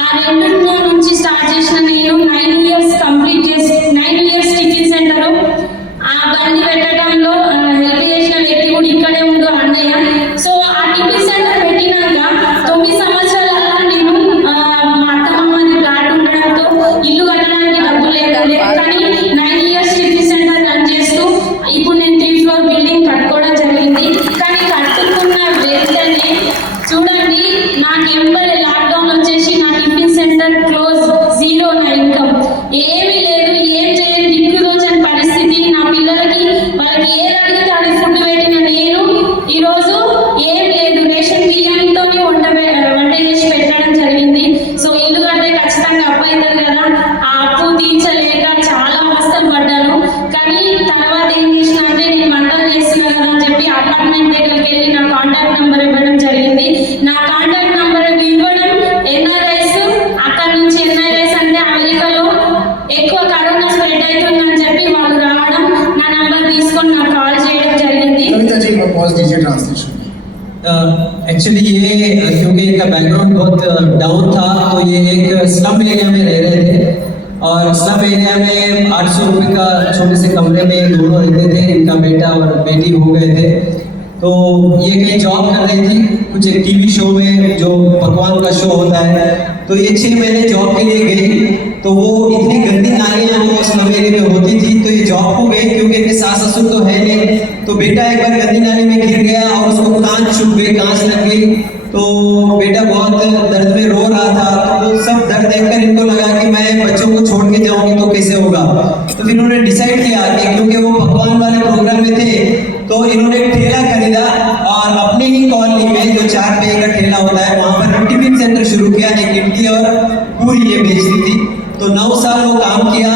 ఆ 2 నుంచి స్టార్ట్ చేసిన నేను 9 years కంప్లీట్ చేసి 9 years టిఫిన్ సెంటర్. ఆ బండి పెట్టడంలో హెల్ప్ చేసిన వ్యక్తి కూడా ఇక్కడే ఉండు అన్నయ్య. సో ఆ టిఫిన్ సెంటర్ పెట్టినాక 9 సంవత్సరాల నేను మా అత్తమ్మది ఫ్లాట్ ఉండడంతో ఇల్లు కట్టడానికి డబ్బులు లేదండి, కానీ 9 years టిఫిన్ సెంటర్ రన్ చేస్తూ ఇప్పుడు నేను 3 floor బిల్డింగ్ కట్టుకోవడం జరిగింది. కానీ కట్టుకున్న వెంటనే చూడండి నాకు ఎంబడి లాక్డౌన్ వచ్చేసి నా టిఫిన్ సెంటర్ క్లోజ్, 0 నా ఇన్కమ్, ఏమీ లేదు, ఏం చేయని దిక్కుదోచని పరిస్థితి. నా పిల్లలకి వాళ్ళకి ఏది అడిగితే అది ఫుడ్ పెట్టిన నేను ఈరోజు ఏం లేదు, రేషన్ బియ్యంతో వంట చేసి పెట్టడం జరిగింది. సో ఇల్లు కడితే ఖచ్చితంగా అప్పు అవుతుంది కదా, ఆ అప్పు తీర్చలేక చాలా అవస్థలు పడ్డాను. కానీ తర్వాత ఏం చేసిన అంటే నేను వంటలు చేస్తున్నా కదా అని చెప్పి అపార్ట్మెంట్ దగ్గరికి వెళ్ళి నా కాంటాక్ట్ నెంబర్ ఇవ్వడం జరిగింది. నా కాంటాక్ట్ నెంబర్ ఇవ్వడం ఎన్ఆర్ఐస్, అక్కడ నుంచి ఎన్ఆర్ఐస్ అంటే అమెరికాలో ఎక్కువ కరోనా స్ప్రెడ్ అవుతుందని చెప్పి వాళ్ళు రావడం, నా నంబర్ తీసుకొని నాకు కాల్ చేయడం జరిగింది. कविता जी मैं पॉज दीजिए ट्रांसलेशन। एक्चुअली ये क्योंकि इनका बैकग्राउंड बहुत डाउन था, तो ये एक स्लम एरिया में रह रहे थे और स्लम एरिया में 800 रुपये का छोटे से कमरे में दोनों रहते थे। इनका बेटा और बेटी हो गए थे। तो ये कहीं जॉब कर रही थी कुछ एक टीवी शो में जो भगवान का शो होता है। तो ये 6 महीने जॉब के लिए गई, तो वो इतनी गंदी नालियाँ वो उस एरिया में होती थी, तो ये जॉब को गई क्योंकि इनके सास ससुर तो है नहीं। तो बेटा एक बार गंदी नाली में गिर गया और उसको कांच छुप गई, कांच लग गई, तो बेटा बहुत दर्द में रो रहा था। तो वो सब दर्द देखकर इनको लगा कि मैं बच्चों को छोड़ के जाऊंगी तो कैसे होगा। तो फिर उन्होंने डिसाइड किया कि क्योंकि वो भगवान वाले प्रोग्राम में थे, तो इन्होंने एक ठेला खरीदा और अपने ही कॉलोनी में जो 4 रुपये का ठेला होता है वहां पर टिफिन सेंटर शुरू किया। एक इडली और पूरी ये बेचती थी। तो 9 साल वो काम किया।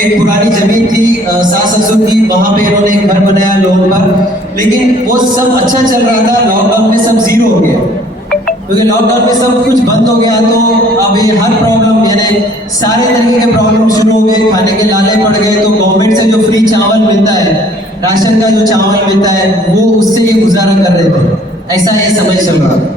एक पुरानी जमीन थी सास ससुर की, वहां पे इन्होंने एक घर बनाया लोन पर। लेकिन वो सब अच्छा चल रहा था, लॉकडाउन में सब जीरो हो गया क्योंकि लॉकडाउन में सब कुछ बंद हो गया। तो अब ये हर प्रॉब्लम यानी सारे तरीके के प्रॉब्लम शुरू हो गए, खाने के लाले पड़ गए। तो गवर्नमेंट से जो फ्री चावल मिलता है, राशन का जो चावल मिलता है, वो उससे ये गुजारा कर रहे थे। ऐसा ये समय चल रहा था।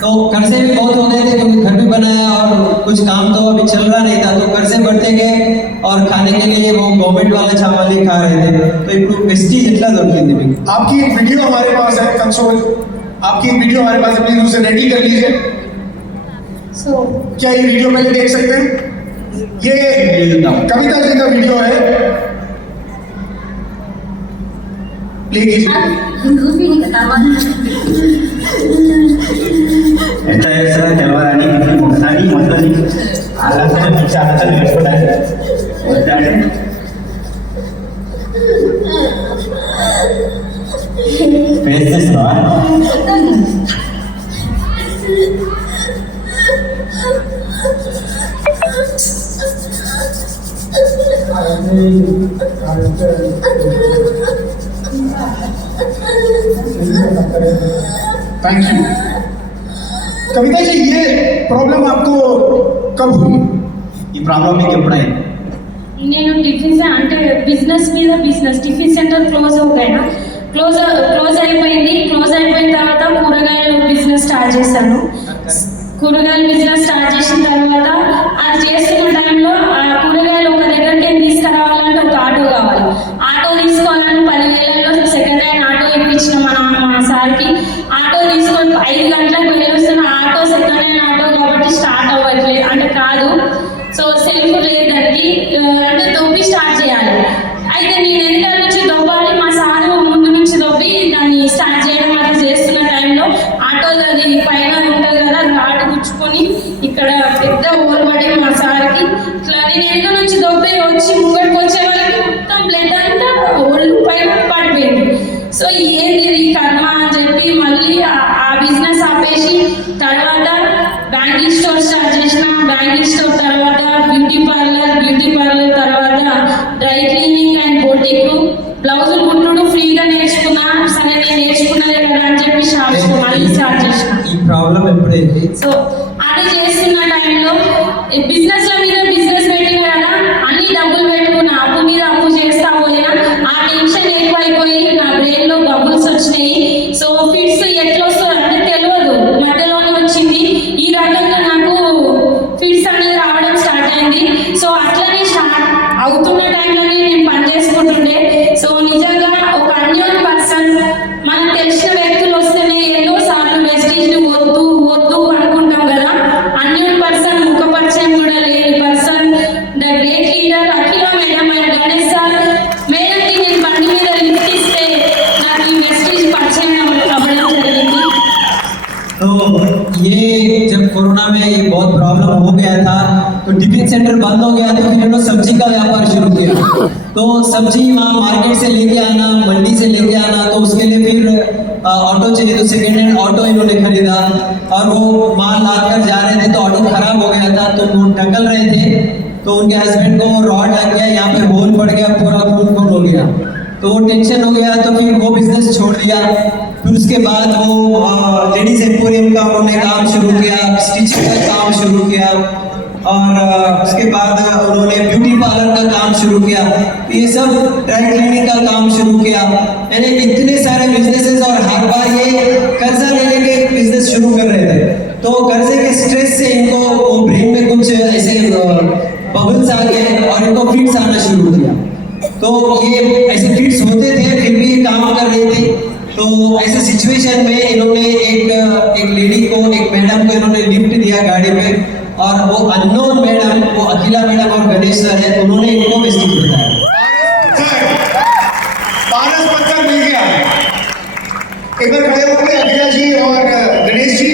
तो कर्जे भी बहुत हो गए थे क्योंकि घर भी बनाया और कुछ काम तो अभी चल रहा नहीं था। तो कर्जे बढ़ते गए और खाने के लिए वो गवर्नमेंट वाला चावल ही खा रहे थे। तो एक वेस्टीज इतना दौड़ती थी। आपकी एक वीडियो हमारे पास है कंसोल, आपकी एक वीडियो हमारे पास है, प्लीज उसे रेडी कर लीजिए। क्या ये वीडियो पहले देख सकते हैं? ये कविता जी का वीडियो है, प्ले कीजिए। ఎంత చేస్తారో తెలవాలని ఒకసారి మొత్తం అలాగే విచారణ నేర్చుకోవడానికి వద్దంటే ఫేస్ చేస్తావా? Thank you. कविता जी, ये प्रॉब्लम आपको कब हुई? ఈ ప్రాబ్లం మీకు ఎప్పుడైంది? నేను టిఫిన్ అంటే బిజినెస్ మీద బిజినెస్ టిఫిన్ సెంటర్ క్లోజ్ అవుతాయినా క్లోజ్ అయిపోయింది. క్లోజ్ అయిపోయిన తర్వాత కూరగాయలు బిజినెస్ స్టార్ట్ చేశాను. కూరగాయలు బిజినెస్ స్టార్ట్ చేసిన తర్వాత అది చేస్తున్న టైంలో ఆ కూరగాయలు ఒక దగ్గరికి తీసుకురావాలంటే ఒక ఆటో కావాలి. ఆటో తీసుకోవాలని 10,000లో సెకండ్ హ్యాండ్ ఆటో ఇప్పించిన మా సార్కి. ఆటో తీసుకొని 5 గంటలకు వెళ్ళొస్తున్న ఆటో సెకండ్ హ్యాండ్ ఆటో కాబట్టి స్టార్ట్ అవ్వట్లేదు, అంటే కాదు. సో సెల్ఫ్ లేదు దానికి, అంటే దొబ్బి స్టార్ట్ చేయాలి. అయితే నేను వెనకాల నుంచి దొబ్బాలి, మా సార్ ముందు నుంచి దొబ్బి దాన్ని స్టార్ట్ చేయడం అది చేస్తున్న టైంలో ఆటో అది పైన ఉంటుంది కదా, రాడ్ గుచ్చుకొని ఇక్కడ పెద్ద ఓల్ పడి మా సార్కి ఇట్లా నేను వెనక నుంచి దొబ్బి వచ్చి ముంగడికి వచ్చే వాళ్ళకి మొత్తం బ్లడ్ అంతా ఒళ్ళు పైన పడిపోయింది. సో ఏంది ఈ కర్మ అని చెప్పి మళ్ళీ ఆ బిజినెస్ ఆపేసి తర్వాత బ్యాంకింగ్ స్టోర్ స్టార్ట్ చేసిన. బ్యాంకింగ్ స్టోర్ తర్వాత బ్యూటీ పార్లర్ తర్వాత డ్రై క్లీనింగ్ అండ్ బోటిక్, బ్లౌజులు కుట్టుడు ఫ్రీగా నేర్చుకున్నా. సరే నేను నేర్చుకున్నదే కదా అని చెప్పి షాప్స్ మళ్ళీ స్టార్ట్ చేసిన. ఈ ప్రాబ్లం ఎప్పుడైతే సో అది చేస్తున్న టైంలో బిజినెస్ మీద బిజినెస్ పెట్టిన కదా, అన్ని డబ్బులు పెట్టుకున్నా, అప్పు మీద అప్పు చేస్తా పోయినా. ఆ టెన్షన్ ఎక్కువైపోయి నా బ్రెయిన్ లో బబుల్స్ వచ్చినాయి. సో ఫిట్స్ ఎట్లా వస్తుంది అంటే తెలియదు, మధ్యలోనే వచ్చింది. ఈ రకంగా నాకు ఫిట్స్ అనేది రావడం స్టార్ట్ అయింది. సో అట్లనే స్టార్ట్ అవుతున్న టైంలోనే నేను పని చేసుకుంటుండే. సో నిజంగా ఒక అన్యోన్ పర్సన్, మనకు తెలిసిన వ్యక్తులు వస్తేనే ఎన్నో సార్లు వెస్టీజ్ వద్దు అనుకుంటాం కదా. అన్యోన్ పర్సన్, ముఖ పరిచయం కూడా లేని person, the great leader Akhila madam and Ganesh సార్ మేడంకి నేను బండి మీద లిఫ్ట్ ఇస్తే నాకు ఈ వెస్టీజ్ పరిచయం అవ్వడం జరిగింది. तो ये जब कोरोना में ये बहुत प्रॉब्लम हो गया था, तो टिफिन सेंटर बंद हो गया, तो फिर इन्होंने सब्जी का व्यापार शुरू किया। तो सब्जी वहाँ मार्केट से लेके आना, मंडी से लेके आना, तो उसके लिए फिर ऑटो चाहिए, तो सेकेंड हैंड ऑटो इन्होंने खरीदा और वो माल लाद कर जा रहे थे, तो ऑटो खराब हो गया था, तो वो ढकल रहे थे। तो उनके हस्बैंड को रॉड लग गया, यहाँ पे होल पड़ गया, पूरा खून हो गया। तो वो टेंशन हो गया, तो फिर वो बिजनेस छोड़ दिया। फिर उसके बाद वो लेडीज एम्पोरियम का उन्होंने काम शुरू किया, स्टिचिंग का काम शुरू किया और उसके बाद उन्होंने ब्यूटी पार्लर का काम शुरू किया। ये सब ड्राई क्लीनिंग का काम शुरू किया। यानी इतने सारे बिजनेसेस, और हर बार ये कर्जा ले लेके बिजनेस शुरू कर रहे थे। तो कर्जे के स्ट्रेस से इनको वो ब्रेन में कुछ ऐसे बबल्स आ गए और इनको फिट्स आना शुरू किया। तो ये ऐसे फिट्स होते थे, फिर भी काम कर रहे थे। ऑडिशन में इन्होंने एक लेडी को, एक मैडम को इन्होंने लिफ्ट दिया गाड़ी में, और वो अननोन मैडम, वो अखिला मैडम और गणेश सर है, उन्होंने इनको वेस्टिज बताया। पारस पत्थर मिल गया। एक बार खड़े होंगे अखिला जी और गणेश जी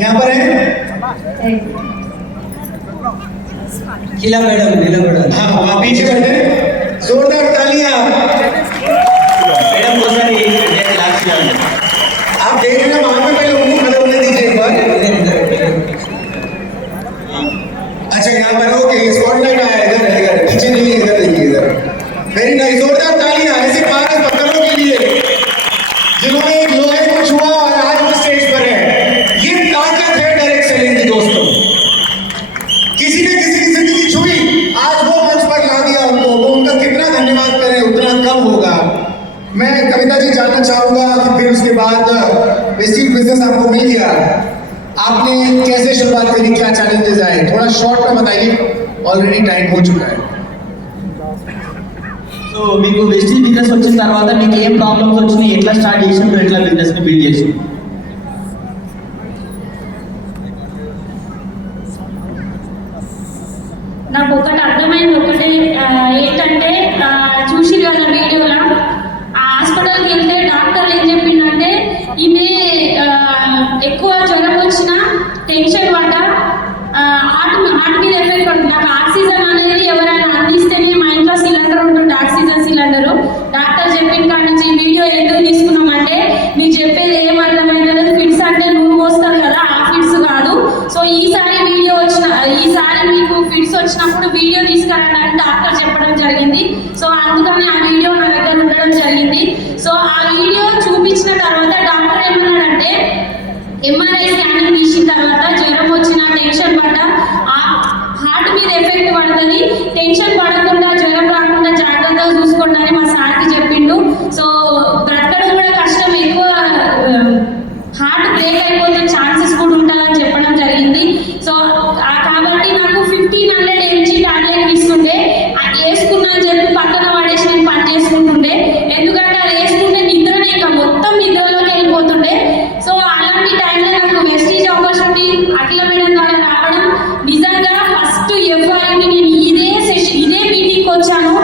यहाँ पर हैं। अखिला मैडम, नीला मैडम, हाँ वहाँ पीछे बैठे, जोरदार तालियां। मैडम को सर ये लास्ट ईयर आप देख रहे हैं वहां पे, पहले उनको खड़े होने दीजिए एक बार। अच्छा यहाँ पर ओके, स्पॉटलाइट आया इधर है, इधर पीछे नहीं है, इधर देखिए इधर। वेरी नाइस, जोरदार तालियां ऐसे पारस पत्थरों के लिए जिन्होंने एक लोहे को छुआ और आज वो स्टेज पर है। ये ताकत है डायरेक्ट सेलिंग की दोस्तों। किसी ने किसी की जिंदगी छुई, आज वो मंच पर ला दिया उनको, वो उनका कितना धन्यवाद करें उतना कम होगा। मैं कविता जी जानना चाहूंगा कि फिर उसके बाद वेस्टिज बिजनेस आपको मिल गया, आपने कैसे शुरुआत करी, क्या चैलेंजेस आए, थोड़ा शॉर्ट में बताइए, ऑलरेडी टाइम हो चुका है। సో మీకు వెస్టిజ్ బిజినెస్ వచ్చిన తర్వాత మీకు ఏం ప్రాబ్లమ్స్ వచ్చినాయి, ఎట్లా స్టార్ట్ చేసిండ్రు, ఎట్లా బిజినెస్ ని బిల్డ్ చేసిండ్రు? నాకు ఒకటి అర్థమైంది, ఒకటి ఏంటంటే చూసి కదా వీడియోలో హాస్పిటల్కి వెళ్తే డాక్టర్లు ఏం చెప్పిండంటే ఈమె ఎక్కువ జ్వరం వచ్చినా టెన్షన్ పడ్డ హార్ట్ మీద ఎఫెక్ట్ పడుతుంది. నాకు ఆక్సిజన్ అనేది ఎవరైనా అందిస్తేనే, మా ఇంట్లో సిలిండర్ ఉంటుంది, ఆక్సిజన్ సిలిండరు. డాక్టర్ చెప్పిన కాడి నుంచి వీడియో ఎందుకు తీసుకున్నామంటే మీరు చెప్పేది ఏం అర్థమైంది, ఫిట్స్ అంటే నువ్వు వస్తారు కదా, ఆ ఫిట్స్ కాదు. సో ఈసారి మీకు ఫిట్స్ వచ్చినప్పుడు వీడియో తీసుకురావడానికి డాక్టర్ చెప్పడం జరిగింది. సో అందుకని ఆ వీడియో నా దగ్గర ఉండడం జరిగింది. సో ఆ వీడియో చూపించిన తర్వాత డాక్టర్ ఏమన్నాడంటే ఎంఆర్ఐ స్కానింగ్ తీసిన తర్వాత జ్వరం వచ్చిన, టెన్షన్ పడ్డ, హార్ట్ మీద ఎఫెక్ట్ పడుతుంది, టెన్షన్ పడకుండా జ్వరం రాకుండా జాగ్రత్తగా చూసుకోండి అని మా సార్కి చెప్పిండు. సో బ్రతకడం కూడా కష్టం, ఎక్కువ హార్ట్ బ్రేక్ అయిపోతే ఛాన్సెస్ కూడా ఉంటుందని చెప్పడం జరిగింది. సో కాబట్టి నాకు 1500 mg టాబ్లెట్ ఇస్తుండే, వేసుకున్నా అని చెప్పి పక్కన పడేసి నేను పని చేసుకుంటుండే. ఎందుకంటే అది వేసుకుంటే నిద్రనే, ఇంకా మొత్తం నిద్రలోకి వెళ్ళిపోతుండే. సో అలాంటి టైంలో నాకు వెస్టీజ్ ఆపర్చునిటీ అఖిల మేడం ద్వారా రావడం, నిజంగా ఫస్ట్ ఎవ్వరికి నేను ఇదే మీటింగ్కి వచ్చాను.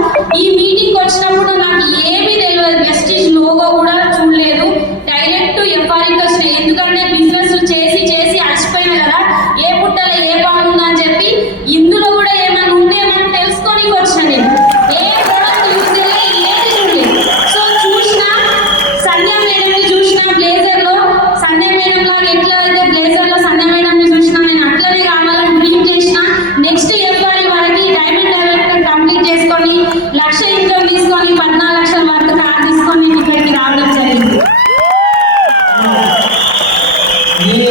ఈ మీటింగ్కి వచ్చినప్పుడు నాకు ఏమీ తెలియదు, వెస్టీజ్ లోగో కూడా చూడలేదు, డైరెక్ట్ ఎఫ్ఆర్కి వచ్చిన. ఎందుకంటే బిజినెస్ చేసి చేసి అలసిపోయినా కదా, ఏ పుట్టలో ఏ బాగుందో అని చెప్పి ఇందులో కూడా ఏమైనా ఉంటే మనం తెలుసుకొని వచ్చిన. నేను ఏ ప్రోడక్ట్ యూజ్ చేయాలి ఏది చూడలేదు. సో చూసిన సంధ్యా మేడంని చూసిన బ్లేజర్లో, సంధ్యా మేడం లాగా ఎట్లా అయితే బ్లేజర్లో సంధ్యా మేడంని చూసిన, నేను అట్లనే కావాలని డ్రీమ్ చేసిన. నెక్స్ట్ ఎఫ్ఆర్ఈ వరకు డైమండ్ డైరెక్టర్ కంప్లీట్ చేసుకొని 1 లక్ష ఇన్కమ్ తీసుకొని 14 లక్షల వరకు కార్ తీసుకొని ఇక్కడికి రావడం జరిగింది. ये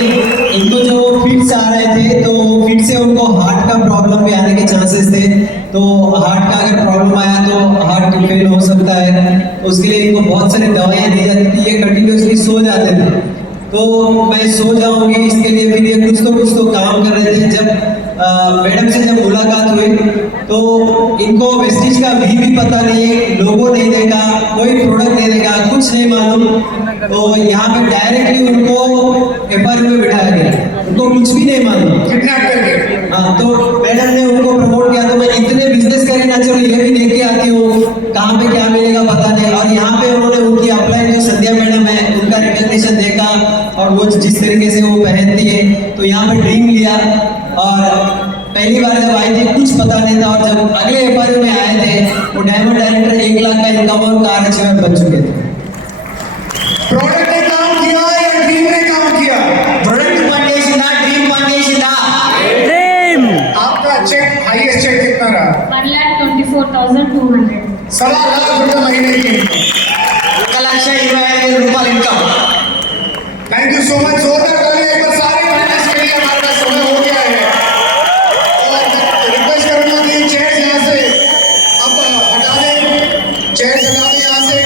इनको जो फिट्स आ रहे थे, तो फिट से उनको हार्ट का प्रॉब्लम भी आने के चांसेस थे। तो हार्ट का अगर प्रॉब्लम आया तो हार्ट फेल हो सकता है, तो उसके लिए इनको बहुत सारी दवाइयाँ दी जाती थी। ये कंटिन्यूसली सो जाते थे, तो मैं सो जाऊंगी इसके लिए फिर ये कुछ तो काम कर रहे थे। जब मैडम से जब मुलाकात हुई तो इनको वेस्टिज का भी पता नहीं, लोगो नहीं देखा, कोई प्रोडक्ट नहीं देखा, कुछ नहीं मालूम। तो यहाँ पे डायरेक्टली उनको एफआरयू में बिठाया गया, उनको कुछ भी नहीं मालूम, किडनैप करके। हाँ, तो मैडम ने उनको प्रमोट किया। तो मैं इतने बिजनेस करी ना, चलो ये भी देख के आती हूँ, कहाँ पे क्या मिलेगा पता नहीं। और यहाँ पे उन्होंने उनकी अपलाइन जो संध्या मैडम है उनका रिकग्निशन देखा, और वो जिस तरीके से वो पहनती है, तो यहाँ पे ड्रीम लिया। और पहली बार जब आई थी कुछ पता नहीं था, और जब अगले एफआरयू में आए थे वो डायमंड डायरेक्टर 1 लाख का इनकम और कार अचीवमेंट बन चुके थे। प्रोडक्ट ने काम किया या ड्रीम ने काम किया? ప్రొడక్ట్ పని చేసిందా, డ్రీమ్ పని చేసిందా? आपका चेक, हाईएस्ट चेक कितना रहा? 1,24,200. 1.25 लाख रुपए महीने की। 1,25,000 రూపాయలు income. Thank you so much, जोरदार तालियां एक बार सारे फाइनेंस के लिए। हमारे पास समय हो गया है और रिक्वेस्ट करूंगा कि चेयर्स यहाँ से अब हटा दें, चेयर्स हटा दें यहाँ से।